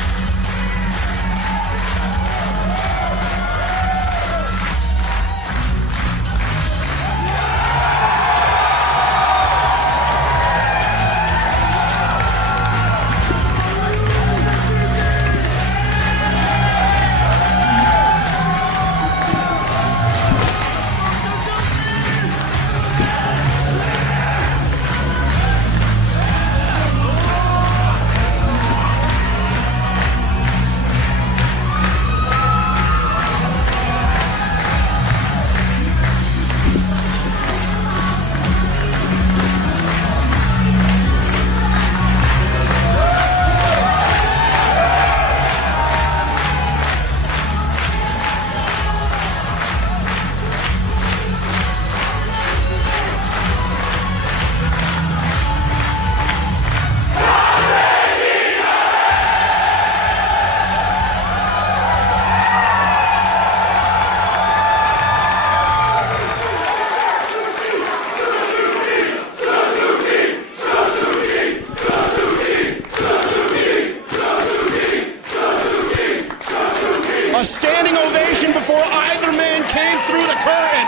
A standing ovation before either man came through the curtain.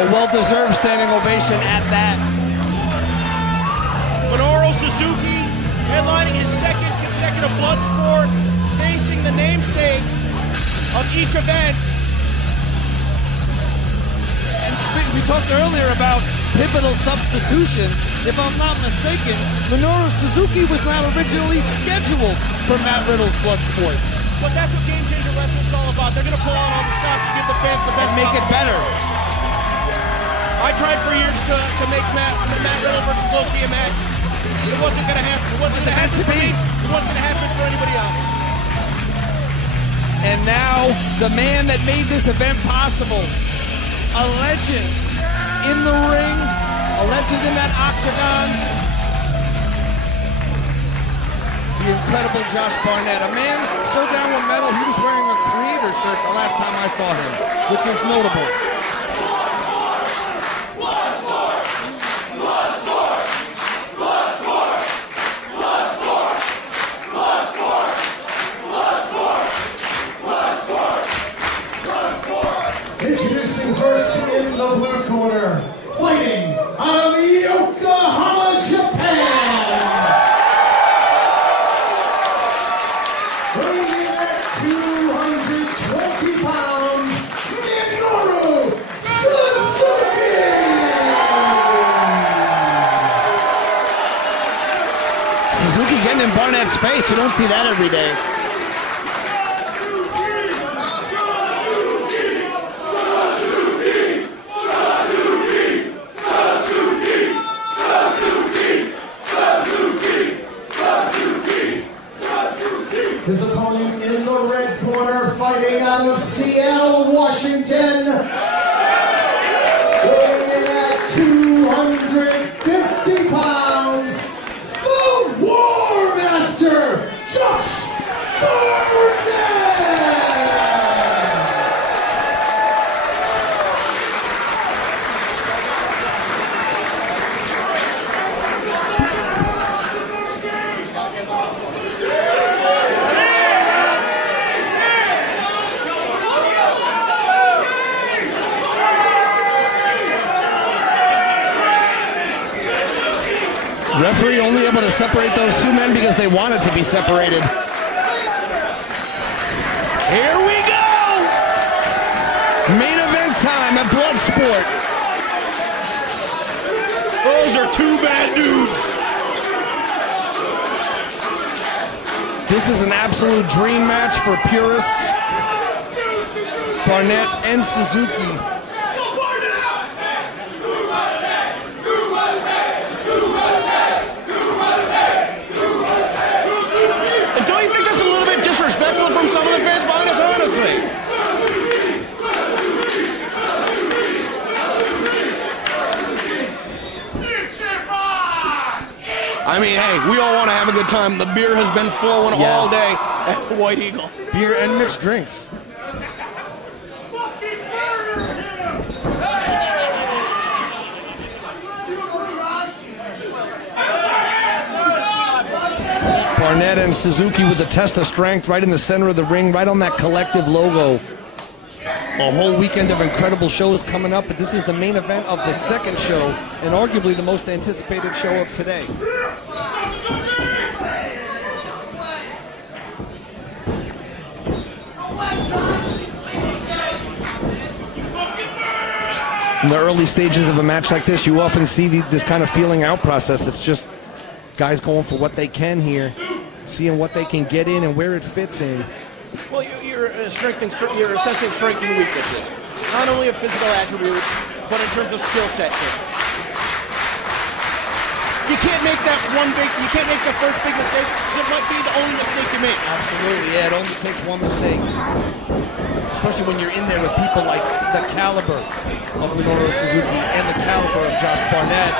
A well-deserved standing ovation at that. Minoru Suzuki headlining his second consecutive Bloodsport, facing the namesake of each event. And we talked earlier about pivotal substitutions. If I'm not mistaken, Minoru Suzuki was not originally scheduled for Matt Riddle's Bloodsport. But that's what Game Changer Wrestling's all about. They're going to pull out all the stops to give the fans the best. And make it better. I tried for years to make Matt Riddle versus Loki a match. It wasn't going to happen. It wasn't going to happen for me. It wasn't going to happen for anybody else. And now, the man that made this event possible, a legend in the ring, a legend in that octagon, the incredible Josh Barnett, a man so down with metal, he was wearing a Creator shirt the last time I saw him, which is notable. Introducing first in the blue corner, fighting out of Yokohama, Japan. Weighing at 220 pounds, Minoru Suzuki. Suzuki getting in Barnett's face, you don't see that every day. His opponent in the red corner, fighting out of Seattle, Washington, weighing in at 250 pounds, the War Master, Josh Barnetts! Referee only able to separate those two men because they wanted to be separated. Here we go! Main event time at Bloodsport. Those are two bad dudes. This is an absolute dream match for purists. Barnett and Suzuki. From some of the fans behind us, honestly. I mean, hey, we all want to have a good time. The beer has been flowing all day at the White Eagle. Beer and mixed drinks. Barnett and Suzuki with the test of strength right in the center of the ring, right on that collective logo. A whole weekend of incredible shows coming up, but this is the main event of the second show and arguably the most anticipated show of today. In the early stages of a match like this, you often see this kind of feeling out process. It's just guys going for what they can here, seeing what they can get in and where it fits in. Well, you're assessing strength and weaknesses, not only of physical attributes, but in terms of skill set too. You can't make that you can't make the first big mistake because it might be the only mistake you make. Absolutely, yeah, it only takes one mistake. Especially when you're in there with people like the caliber of Minoru Suzuki and the caliber of Josh Barnett.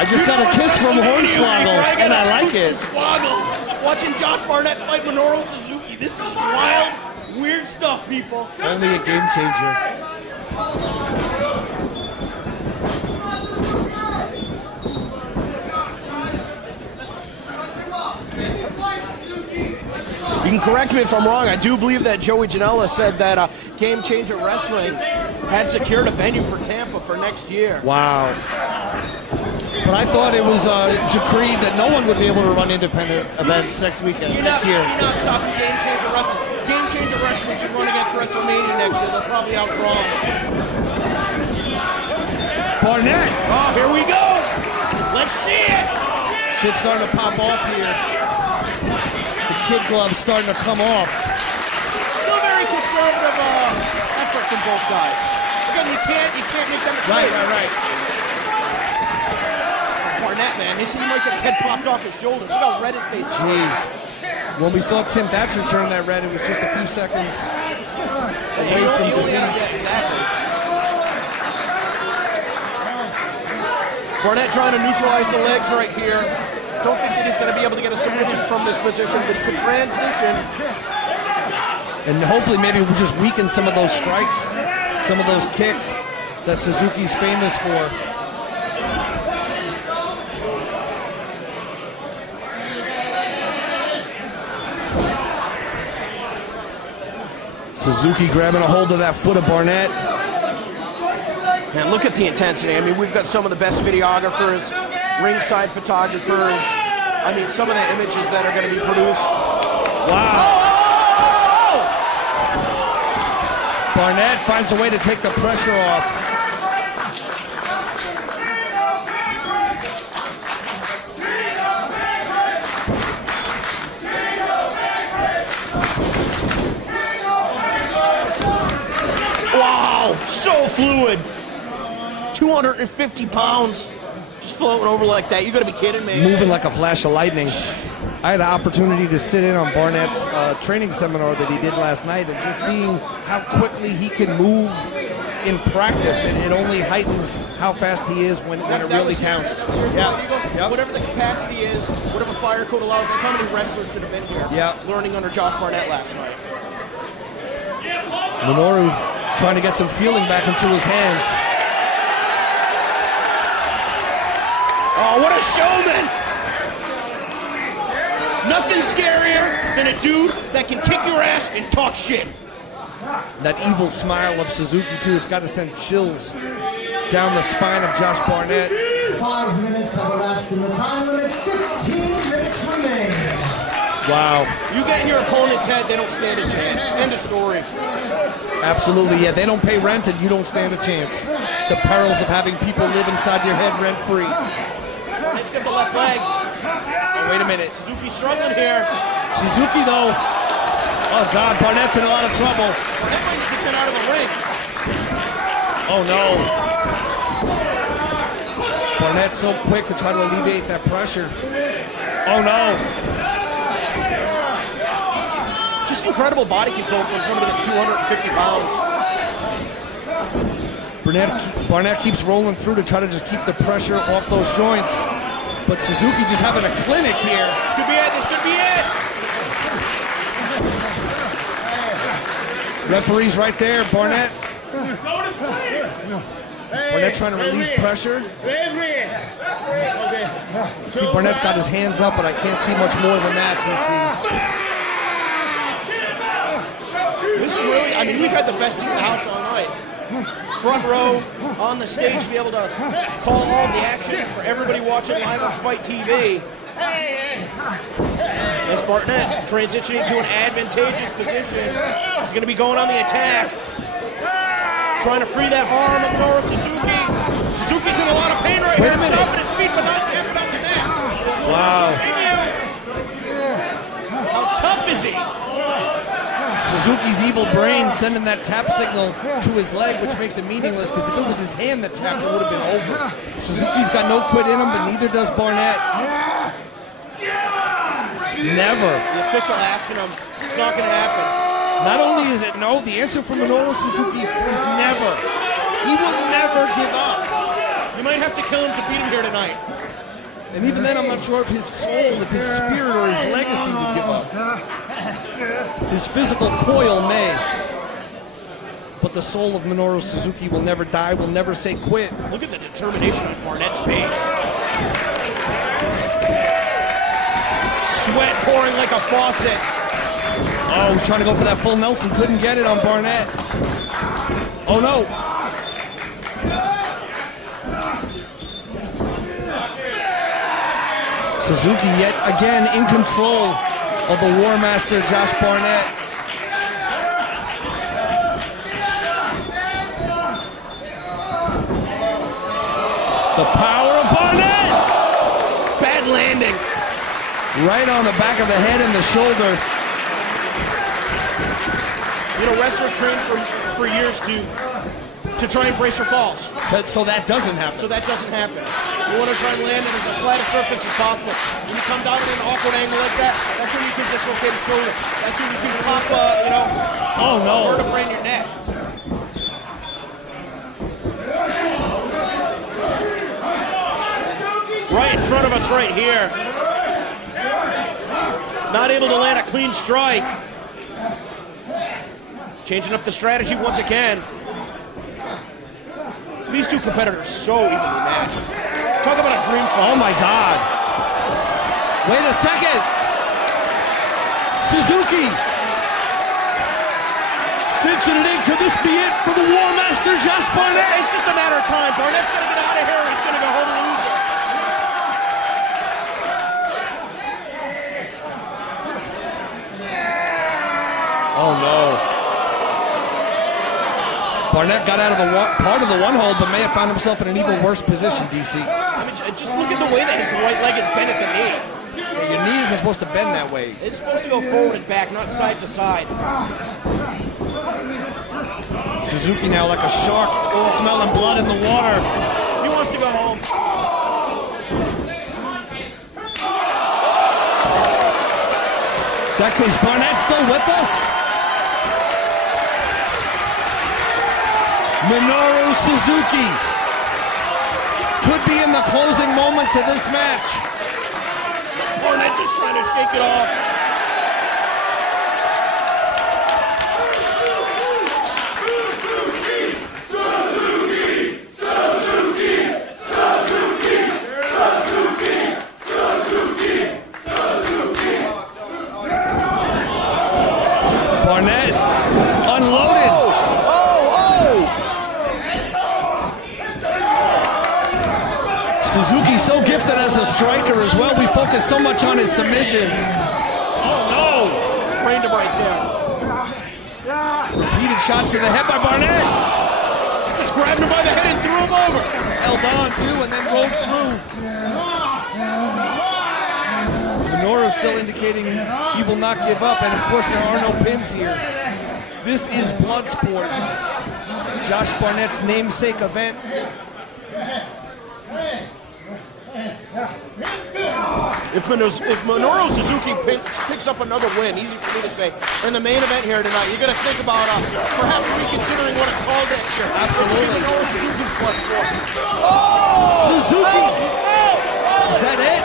I just got a kiss from Hornswoggle, and I like it. Watching Josh Barnett fight Minoru Suzuki, this is wild, weird stuff, people. Only a game changer. You can correct me if I'm wrong. I do believe that Joey Janela said that Game Changer Wrestling had secured a venue for Tampa for next year. Wow. But I thought it was decreed that no one would be able to run independent events next weekend, next year. You're not stopping Game Changer Wrestling. Game Changer Wrestling should run against WrestleMania next year. They'll probably outdraw them. Barnett. Oh, here we go. Let's see it. Shit's starting to pop off here. The kid glove starting to come off. Still very conservative effort from both guys. Again, you can't make that mistake. Right. Barnett, man, he might get his head popped off his shoulders. Look how red his face is. Jeez. When we saw Tim Thatcher turn that red, it was just a few seconds away from defeat. Exactly. Barnett trying to neutralize the legs right here. Don't think that he's going to be able to get a submission from this position, but could transition. And hopefully maybe we'll just weaken some of those strikes, some of those kicks that Suzuki's famous for. Suzuki grabbing a hold of that foot of Barnett. And look at the intensity. I mean, we've got some of the best videographers, ringside photographers. I mean, some of the images that are going to be produced. Wow. Barnett finds a way to take the pressure off. Wow, so fluid. 250 pounds. Just floating over like that. You got to be kidding me. Moving like a flash of lightning. I had an opportunity to sit in on Barnett's training seminar that he did last night, and just seeing how quickly he can move in practice, and it only heightens how fast he is when it really counts. Yeah. Whatever the capacity is, whatever fire code allows, that's how many wrestlers should have been here learning under Josh Barnett last night. Minoru trying to get some feeling back into his hands. Oh, what a showman! Nothing scarier than a dude that can kick your ass and talk shit. That evil smile of Suzuki, too, it's got to send chills down the spine of Josh Barnett. 5 minutes have elapsed in the time limit. 15 minutes remain. Wow. You get in your opponent's head, they don't stand a chance. End of story. Absolutely, yeah. They don't pay rent and you don't stand a chance. The perils of having people live inside your head rent-free. Let's get the left leg. Oh, wait a minute. Suzuki's struggling here. Suzuki, though. Oh, God. Barnett's in a lot of trouble. That might get that out of the ring. Oh, no. Barnett's so quick to try to alleviate that pressure. Oh, no. Just incredible body control from somebody that's 250 pounds. Barnett keeps rolling through to try to just keep the pressure off those joints. But Suzuki just having a clinic here. This could be it. This could be it. Referee's right there, Barnett. Barnett trying to relieve pressure. See, Barnett got his hands up, but I can't see much more than that, DC. This is really, I mean, we've had the best seat in the house all night. Front row, on the stage, be able to call all of the action for everybody watching live on Fight TV. As Barnett transitioning to an advantageous position. He's going to be going on the attack. Trying to free that arm of Minoru Suzuki. Suzuki's in a lot of pain right here. Stomping his feet, but not tapping out the neck. Wow. How tough is he? Suzuki's evil brain sending that tap signal to his leg, which makes it meaningless, because if it was his hand that tapped, it would have been over. Suzuki's got no quit in him, but neither does Barnett. Never. The official asking him, it's not going to happen. Not only is it no, the answer from Minoru Suzuki is never. He will never give up. You might have to kill him to beat him here tonight. And even then, I'm not sure if his soul, if his spirit, or his legacy would give up. His physical coil may. But the soul of Minoru Suzuki will never die, will never say quit. Look at the determination on Barnett's face. Sweat pouring like a faucet. Oh, he's trying to go for that full Nelson. Couldn't get it on Barnett. Oh, no. Suzuki yet again in control of the War Master, Josh Barnett. The power of Barnett! Bad landing. Right on the back of the head and the shoulder. You know, wrestlers train for years to try and brace for falls. So that doesn't happen. So that doesn't happen. You want to try and land it as flat a surface as possible. When you come down at an awkward angle like that, that's when you can dislocate a shoulder. That's when you can pop, you know, vertebrae in your neck. Right in front of us right here. Not able to land a clean strike. Changing up the strategy once again. These two competitors so evenly matched. Talk about a dream fight. Oh my God. Wait a second. Suzuki. Cinching it in. Could this be it for the War Master, Josh Barnett? It's just a matter of time. Barnett's going to get out of here. He's going to go home and lose it. Oh no. Barnett got out of the part of the one hold, but may have found himself in an even worse position, DC. I mean, just look at the way that his right leg is bent at the knee. Your knee isn't supposed to bend that way. It's supposed to go forward and back, not side to side. Suzuki now like a shark, smelling blood in the water. He wants to go home. That case, Barnett still with us? Minoru Suzuki could be in the closing moments of this match. Barnett just trying to shake it off. Barnett unloaded. Suzuki's so gifted as a striker as well. We focus so much on his submissions. Oh no! Brained him right there. Repeated shots to the head by Barnett. Just grabbed him by the head and threw him over. Held on too and then rolled through. Minoru still indicating he will not give up, and of course there are no pins here. This is Bloodsport, Josh Barnett's namesake event. If Minoru Suzuki picks up another win, easy for me to say, in the main event here tonight, you're going to think about perhaps reconsidering what it's called next year. Absolutely. Minoru Suzuki's Bloodsport. Suzuki! Is that it?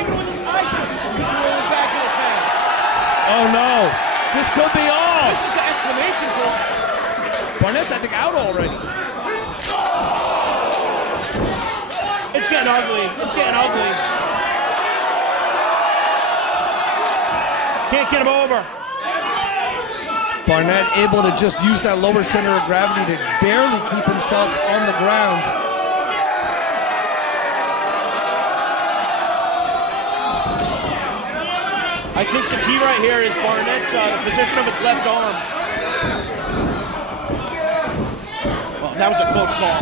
Even with his eye shut, he's rolling back in his head. Oh no, this could be all. This is the exclamation point. Barnett's, I think, out already. It's getting ugly. It's getting ugly. Can't get him over. Barnett able to just use that lower center of gravity to barely keep himself on the ground. I think the key right here is Barnett's the position of his left arm. Well, that was a close call.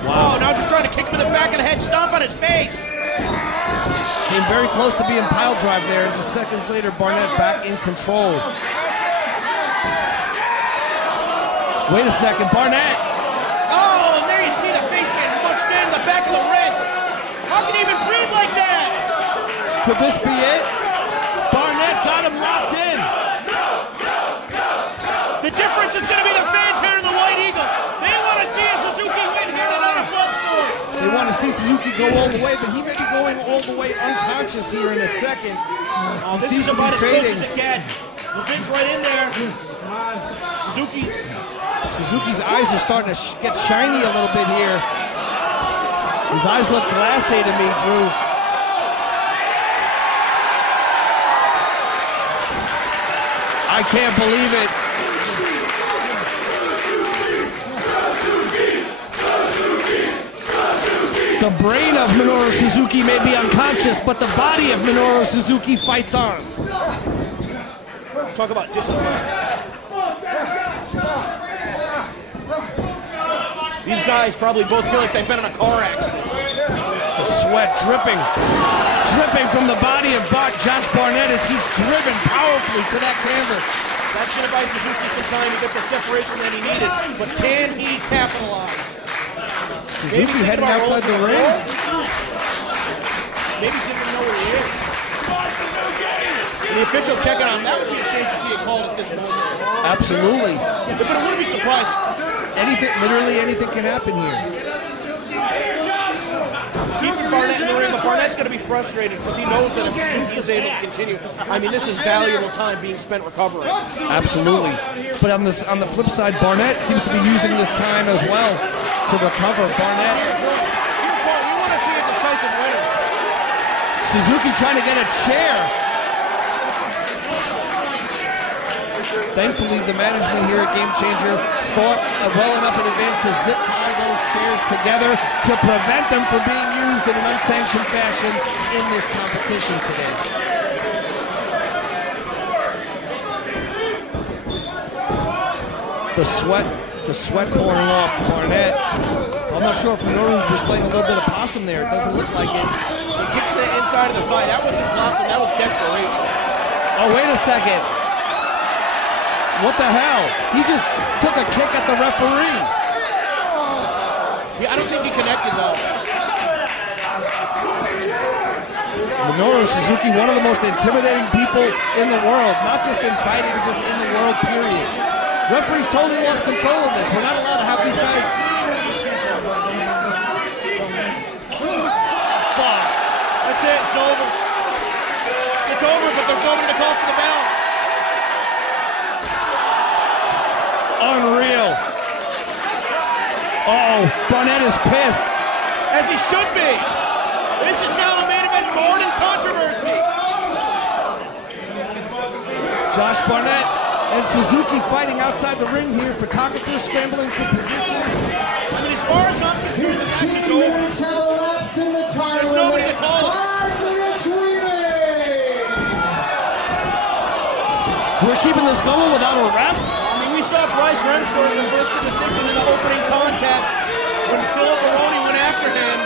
Wow. Oh, now just trying to kick him in the back of the head, stomp on his face. Came very close to being pile drive there, and just seconds later, Barnett back in control. Wait a second, Barnett. Oh, and there you see the face getting mushed in the back of the wrist. How can he even breathe like that? Could this be it? Barnett got him locked in. The difference is going to be the fans here in the White Eagle. They want to see a Suzuki win here tonight at Bloodsport. They want to see Suzuki go all the way, but he may be going all the way unconscious here in a second. This is about as close as it gets. Levin's right in there. Suzuki's eyes are starting to get shiny a little bit here. His eyes look glassy to me, Drew. I can't believe it. The brain of Minoru Suzuki may be unconscious, but the body of Minoru Suzuki fights on. Talk about discipline. These guys probably both feel like they've been in a car accident. The sweat dripping from the body of Josh Barnett as he's driven powerfully to that canvas. That's going to buy Suzuki some time to get the separation that he needed, but can he capitalize? Suzuki heading outside the ring. Maybe he didn't know where he is. The official checking on him, that would be a shame to see it called at this moment. Absolutely. But it wouldn't be surprising. Literally anything can happen here. Keeping Barnett in the ring, but Barnett's going to be frustrated because he knows that if Suzuki is able to continue, I mean, this is valuable time being spent recovering. Absolutely. But on the flip side, Barnett seems to be using this time as well to recover. Barnett. You want to see a decisive winner. Suzuki trying to get a chair. Thankfully, the management here at Game Changer thought well enough in advance to zip tie those chairs together to prevent them from being used in an unsanctioned fashion in this competition today. The sweat pouring off Barnett. I'm not sure if Minoru was playing a little bit of possum there. It doesn't look like it. He kicks to the inside of the thigh. That wasn't possum, that was desperation. Oh, wait a second. What the hell? He just took a kick at the referee. Yeah, I don't think he connected though. Minoru Suzuki, one of the most intimidating people in the world, not just in fighting, just in the world, period. Referees totally lost control of this. We're not allowed to have these guys. Fuck. That's it, it's over. It's over, but there's nobody to call for the bell. Unreal. Uh-oh, Barnett is pissed. As he should be. This is now the main event, more than controversy. Josh Barnett and Suzuki fighting outside the ring here. Photographers scrambling for position. I mean, as far as I'm concerned, this match is 15 over. minutes have elapsed in the time. There's nobody to call it. 5 minutes remaining. We're keeping this going without a ref? We saw Bryce Remsburg reverse the decision in the opening contest when Phil Baroni went after him.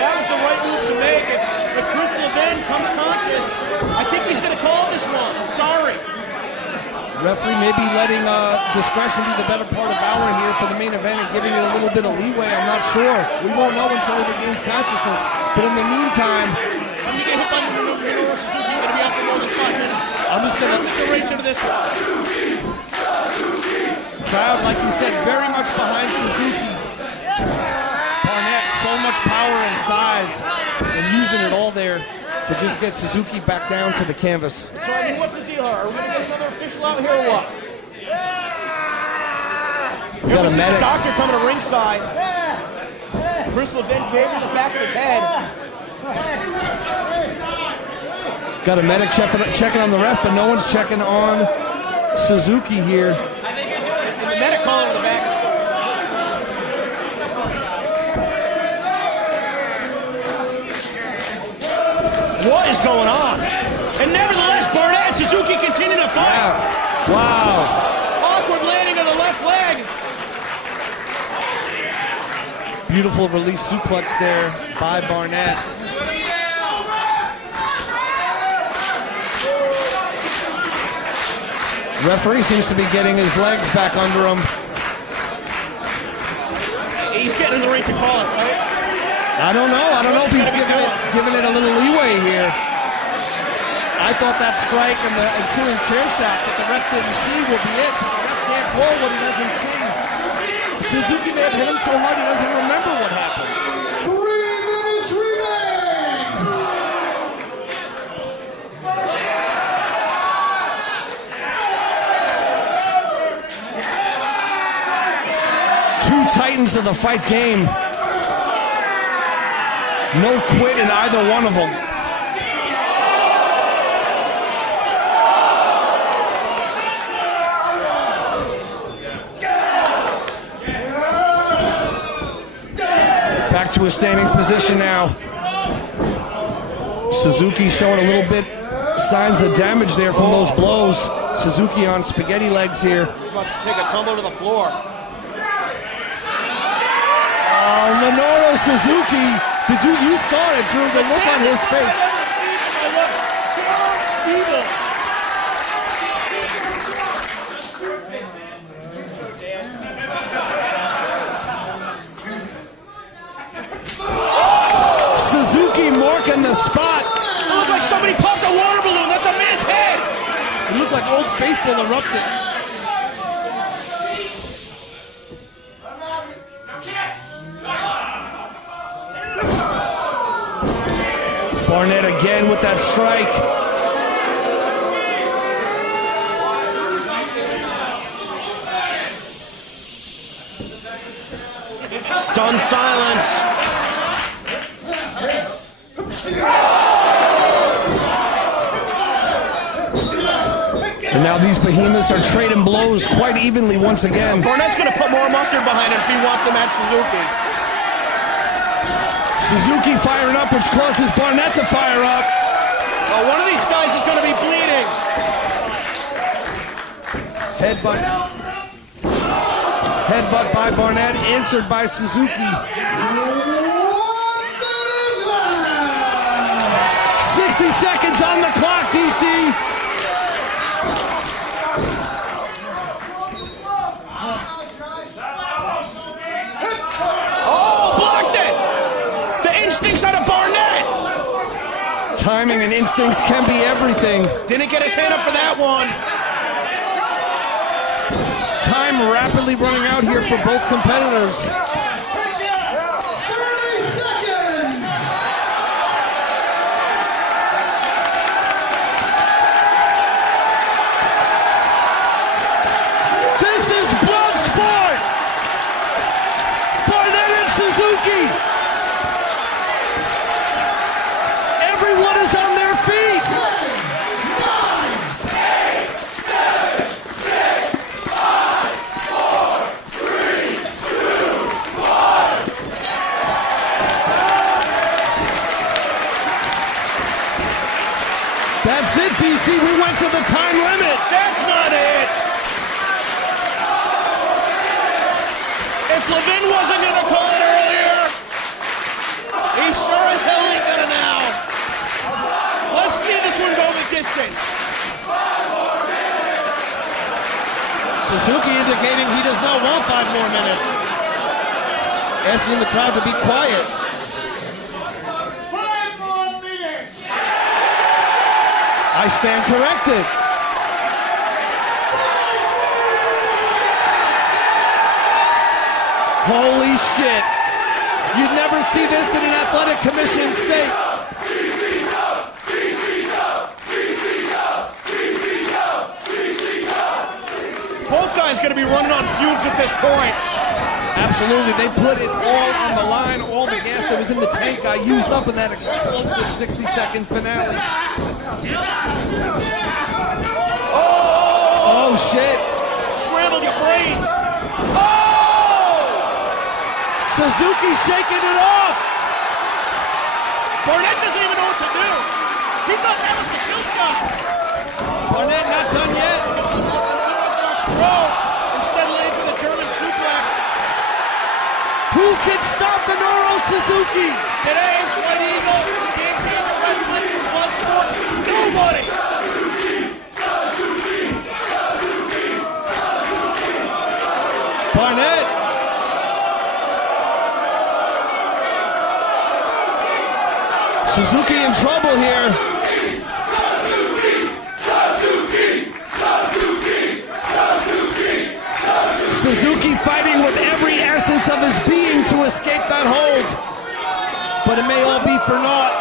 That was the right move to make. If Chris Levin comes conscious, I think he's going to call this one. I'm sorry. Referee may be letting discretion be the better part of valor here for the main event and giving it a little bit of leeway. I'm not sure. We won't know until he regains consciousness. But in the meantime, when you get hit by Minoru Suzuki, you're going to be out for more than 5 minutes. I'm just going to the duration of this one. Crowd, like you said, very much behind Suzuki. Barnett, so much power and size, and using it all there to just get Suzuki back down to the canvas. So, I mean, what's the deal? Are we going to get another official out here or what? Here we see the doctor coming to ringside. Chris Levin favors the back of his head. Got a medic checking on the ref, but no one's checking on Suzuki here. The medic calling in the back. What is going on? And nevertheless, Barnett and Suzuki continue to fight. Wow. Awkward landing of the left leg. Beautiful release suplex there by Barnett. Referee seems to be getting his legs back under him. He's getting in the ring to call it, right? I don't know. I don't know if he's giving it a little leeway here. I thought that strike and the ensuing chair shot that the ref didn't see will be it. The ref can't call what he doesn't see. Suzuki may have hit him so hard he doesn't remember what happened. 3 minutes remain. Two titans of the fight game. No quit in either one of them. Back to a standing position now. Suzuki showing a little bit signs of damage there from those blows. Suzuki on spaghetti legs here. He's about to take a tumble to the floor. Minoru Suzuki You saw it, Drew, the look on his face. Suzuki marking the spot. It looked like somebody popped a water balloon. That's a man's head. It looked like Old Faithful erupted. Barnett again with that strike. Stunned silence. And now these behemoths are trading blows quite evenly once again. Barnett's going to put more mustard behind it if he wants to match Suzuki. Suzuki firing up, which causes Barnett to fire up. Oh, one of these guys is going to be bleeding. Headbutt by Barnett, answered by Suzuki. 60 seconds on the clock, DC. Oh, blocked it. The instincts out of Barnett. Timing and instincts can be everything. Didn't get his hand up for that one. Time rapidly running out here for both competitors. 30 seconds! This is Bloodsport! Barnett and Suzuki! Everyone is on their feet! 9, 8, 7, 6, 5, 4, 3, 2, 1. That's it, DC. We went to the time limit. That's not it. If Levin wasn't going to call it earlier, he sure as hell ain't going to now. Let's see this one go the distance. Suzuki indicating he does not want 5 more minutes. Asking the crowd to be quiet. 5 more minutes! I stand corrected. Holy shit. You'd never see this in an athletic commission state. Both guys going to be running on fumes at this point. Absolutely. They put it all on the line. All the gas that was in the tank got used up in that explosive 60-second finale. Oh, shit. Scrambled your brains. Oh! Suzuki shaking it off. Barnett doesn't even know what to do. He thought that was the kill shot. Barnett not done yet. Instead lands with a German suplex. Who can stop Minoru Suzuki? Today, Red Eagle, Big Team Wrestling, Bloodsport, nobody. Barnett. Suzuki in trouble here. Suzuki fighting with every essence of his being to escape that hold. But it may all be for naught.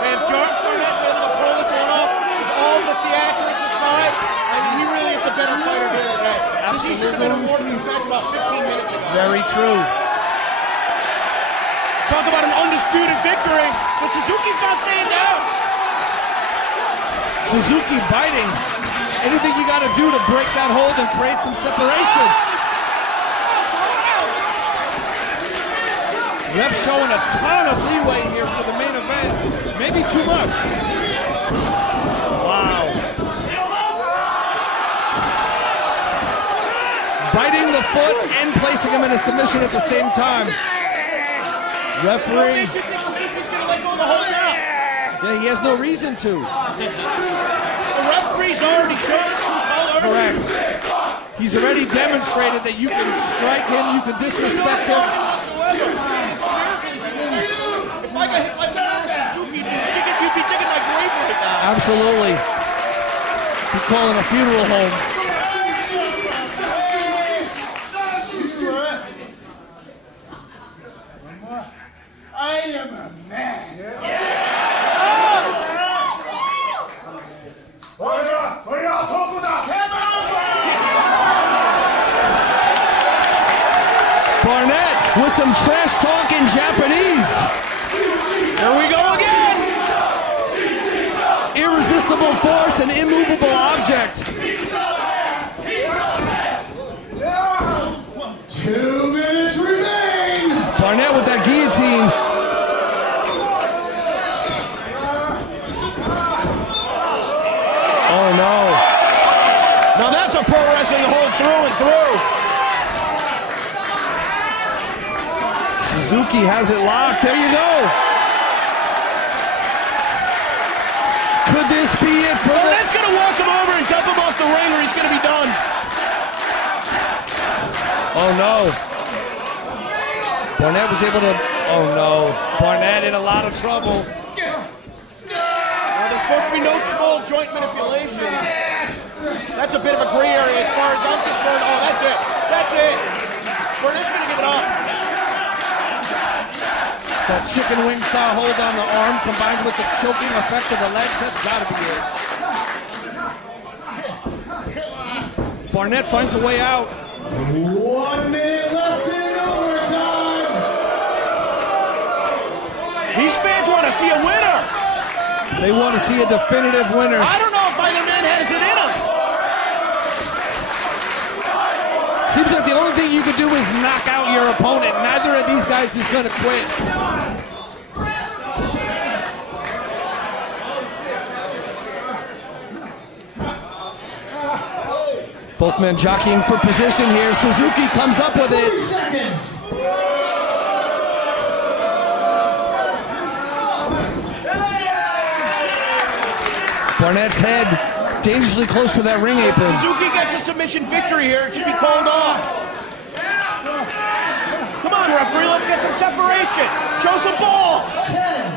And if Josh Barnett's able to pull this one off, all the theatrics aside, I mean, he really is the better fighter here today. He should have been awarded this match about 15 minutes ago. Very true. Talk about an undisputed victory, but Suzuki's not staying down. Suzuki biting. Anything you got to do to break that hold and create some separation. Ref showing a ton of leeway here for the main event. Maybe too much. Wow. Biting the foot and placing him in a submission at the same time. Referee. Barnett's going to let go of the hold now. Yeah, he has no reason to. The referee's already shown us. Correct. He's already demonstrated that you can strike him, you can disrespect him. If I got hit by Suzuki, you'd be digging my grave right now. Absolutely. Be calling a funeral home. I am a man. Barnett with some trash talk in Japanese. Here we go again. Irresistible force, an immovable object. 2 minutes remain. Barnett with that guillotine. Oh no. Now that's a pro wrestling hold through and through. Suzuki has it locked. There you go. Could this be it for Barnett's going to walk him over and dump him off the ring or he's going to be done. Oh no. Barnett was able to, oh no. Barnett in a lot of trouble. Now, there's supposed to be no small joint manipulation. That's a bit of a gray area as far as I'm concerned. Oh, that's it. That's it. Barnett's going to give it up. That chicken wing style hold on the arm combined with the choking effect of the legs, that's got to be it. Barnett finds a way out. 1 minute left in overtime. These fans want to see a winner. They want to see a definitive winner. I don't know if either man has it in him. Seems like the only thing you could do is knock out your opponent. Neither of these guys is going to quit. Both men jockeying for position here. Suzuki comes up with 30 it. seconds. Barnett's head dangerously close to that ring apron. Suzuki gets a submission victory here. It should be called off. Come on, referee, let's get some separation. Show some balls. 10.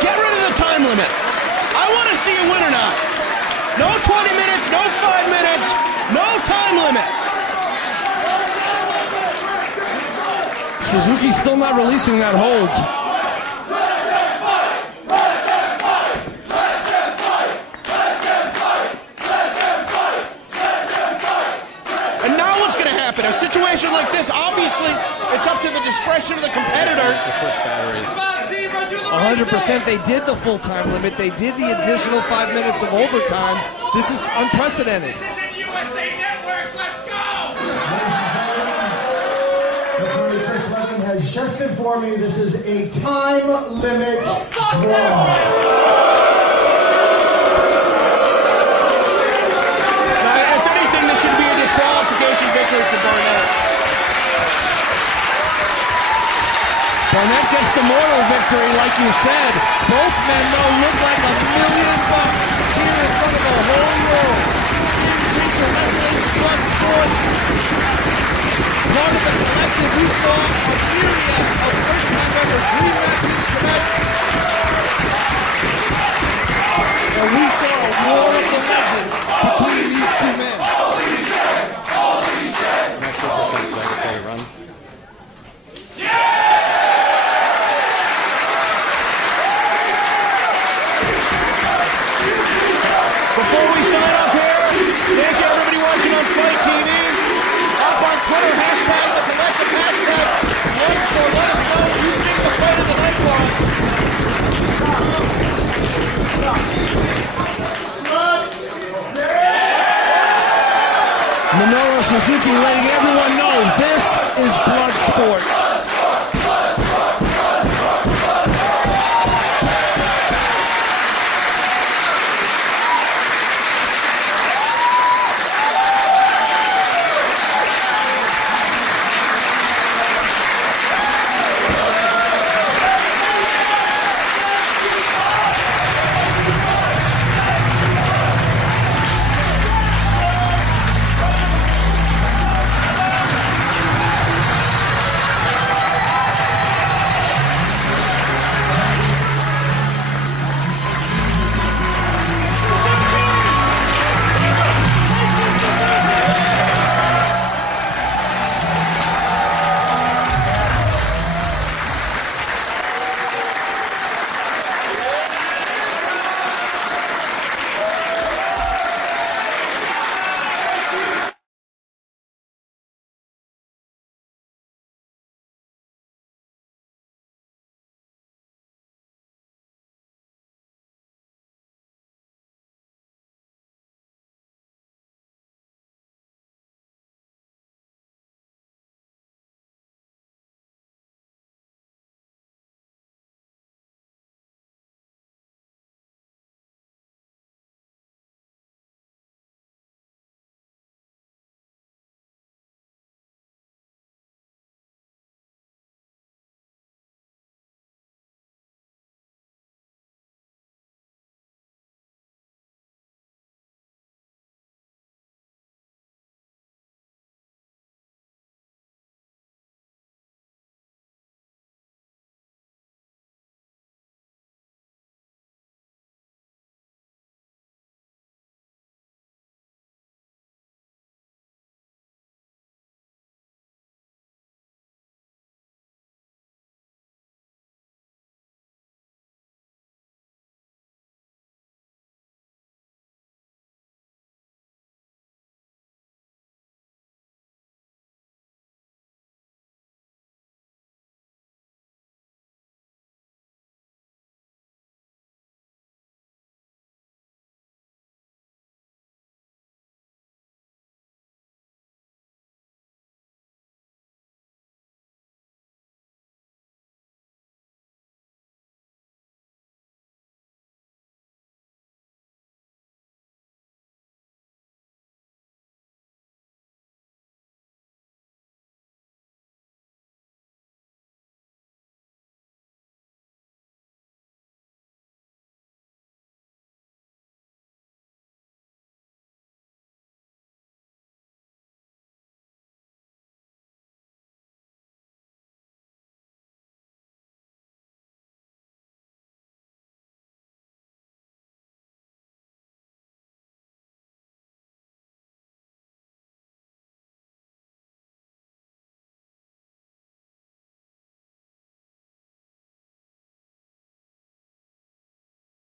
Get rid of the time limit. I want to see a winner now. No 20 minutes, no 5 minutes, no time limit. Suzuki's still not releasing that hold. And now what's going to happen? A situation like this, obviously, it's up to the discretion of the competitors. 100%, they did the full time limit. They did the additional 5 minutes of overtime. This is unprecedented. Has just informed me this is a time limit draw. If anything, this should be a disqualification victory for Barnett. Barnett gets the moral victory, like you said. Both men, though, look like $1 million here in front of the whole world. Teacher Wrestling's Bloodsport. Part of the collective, we saw a myriad of first-time ever dream matches tonight. And we saw a war of the legends between these two men. Before we sign off here, thank you everybody watching on Fight TV. Up on Twitter, hashtag the collective hashtag. Once more, let us know who you think the fight of the night was. Minoru Suzuki letting everyone know this is Bloodsport.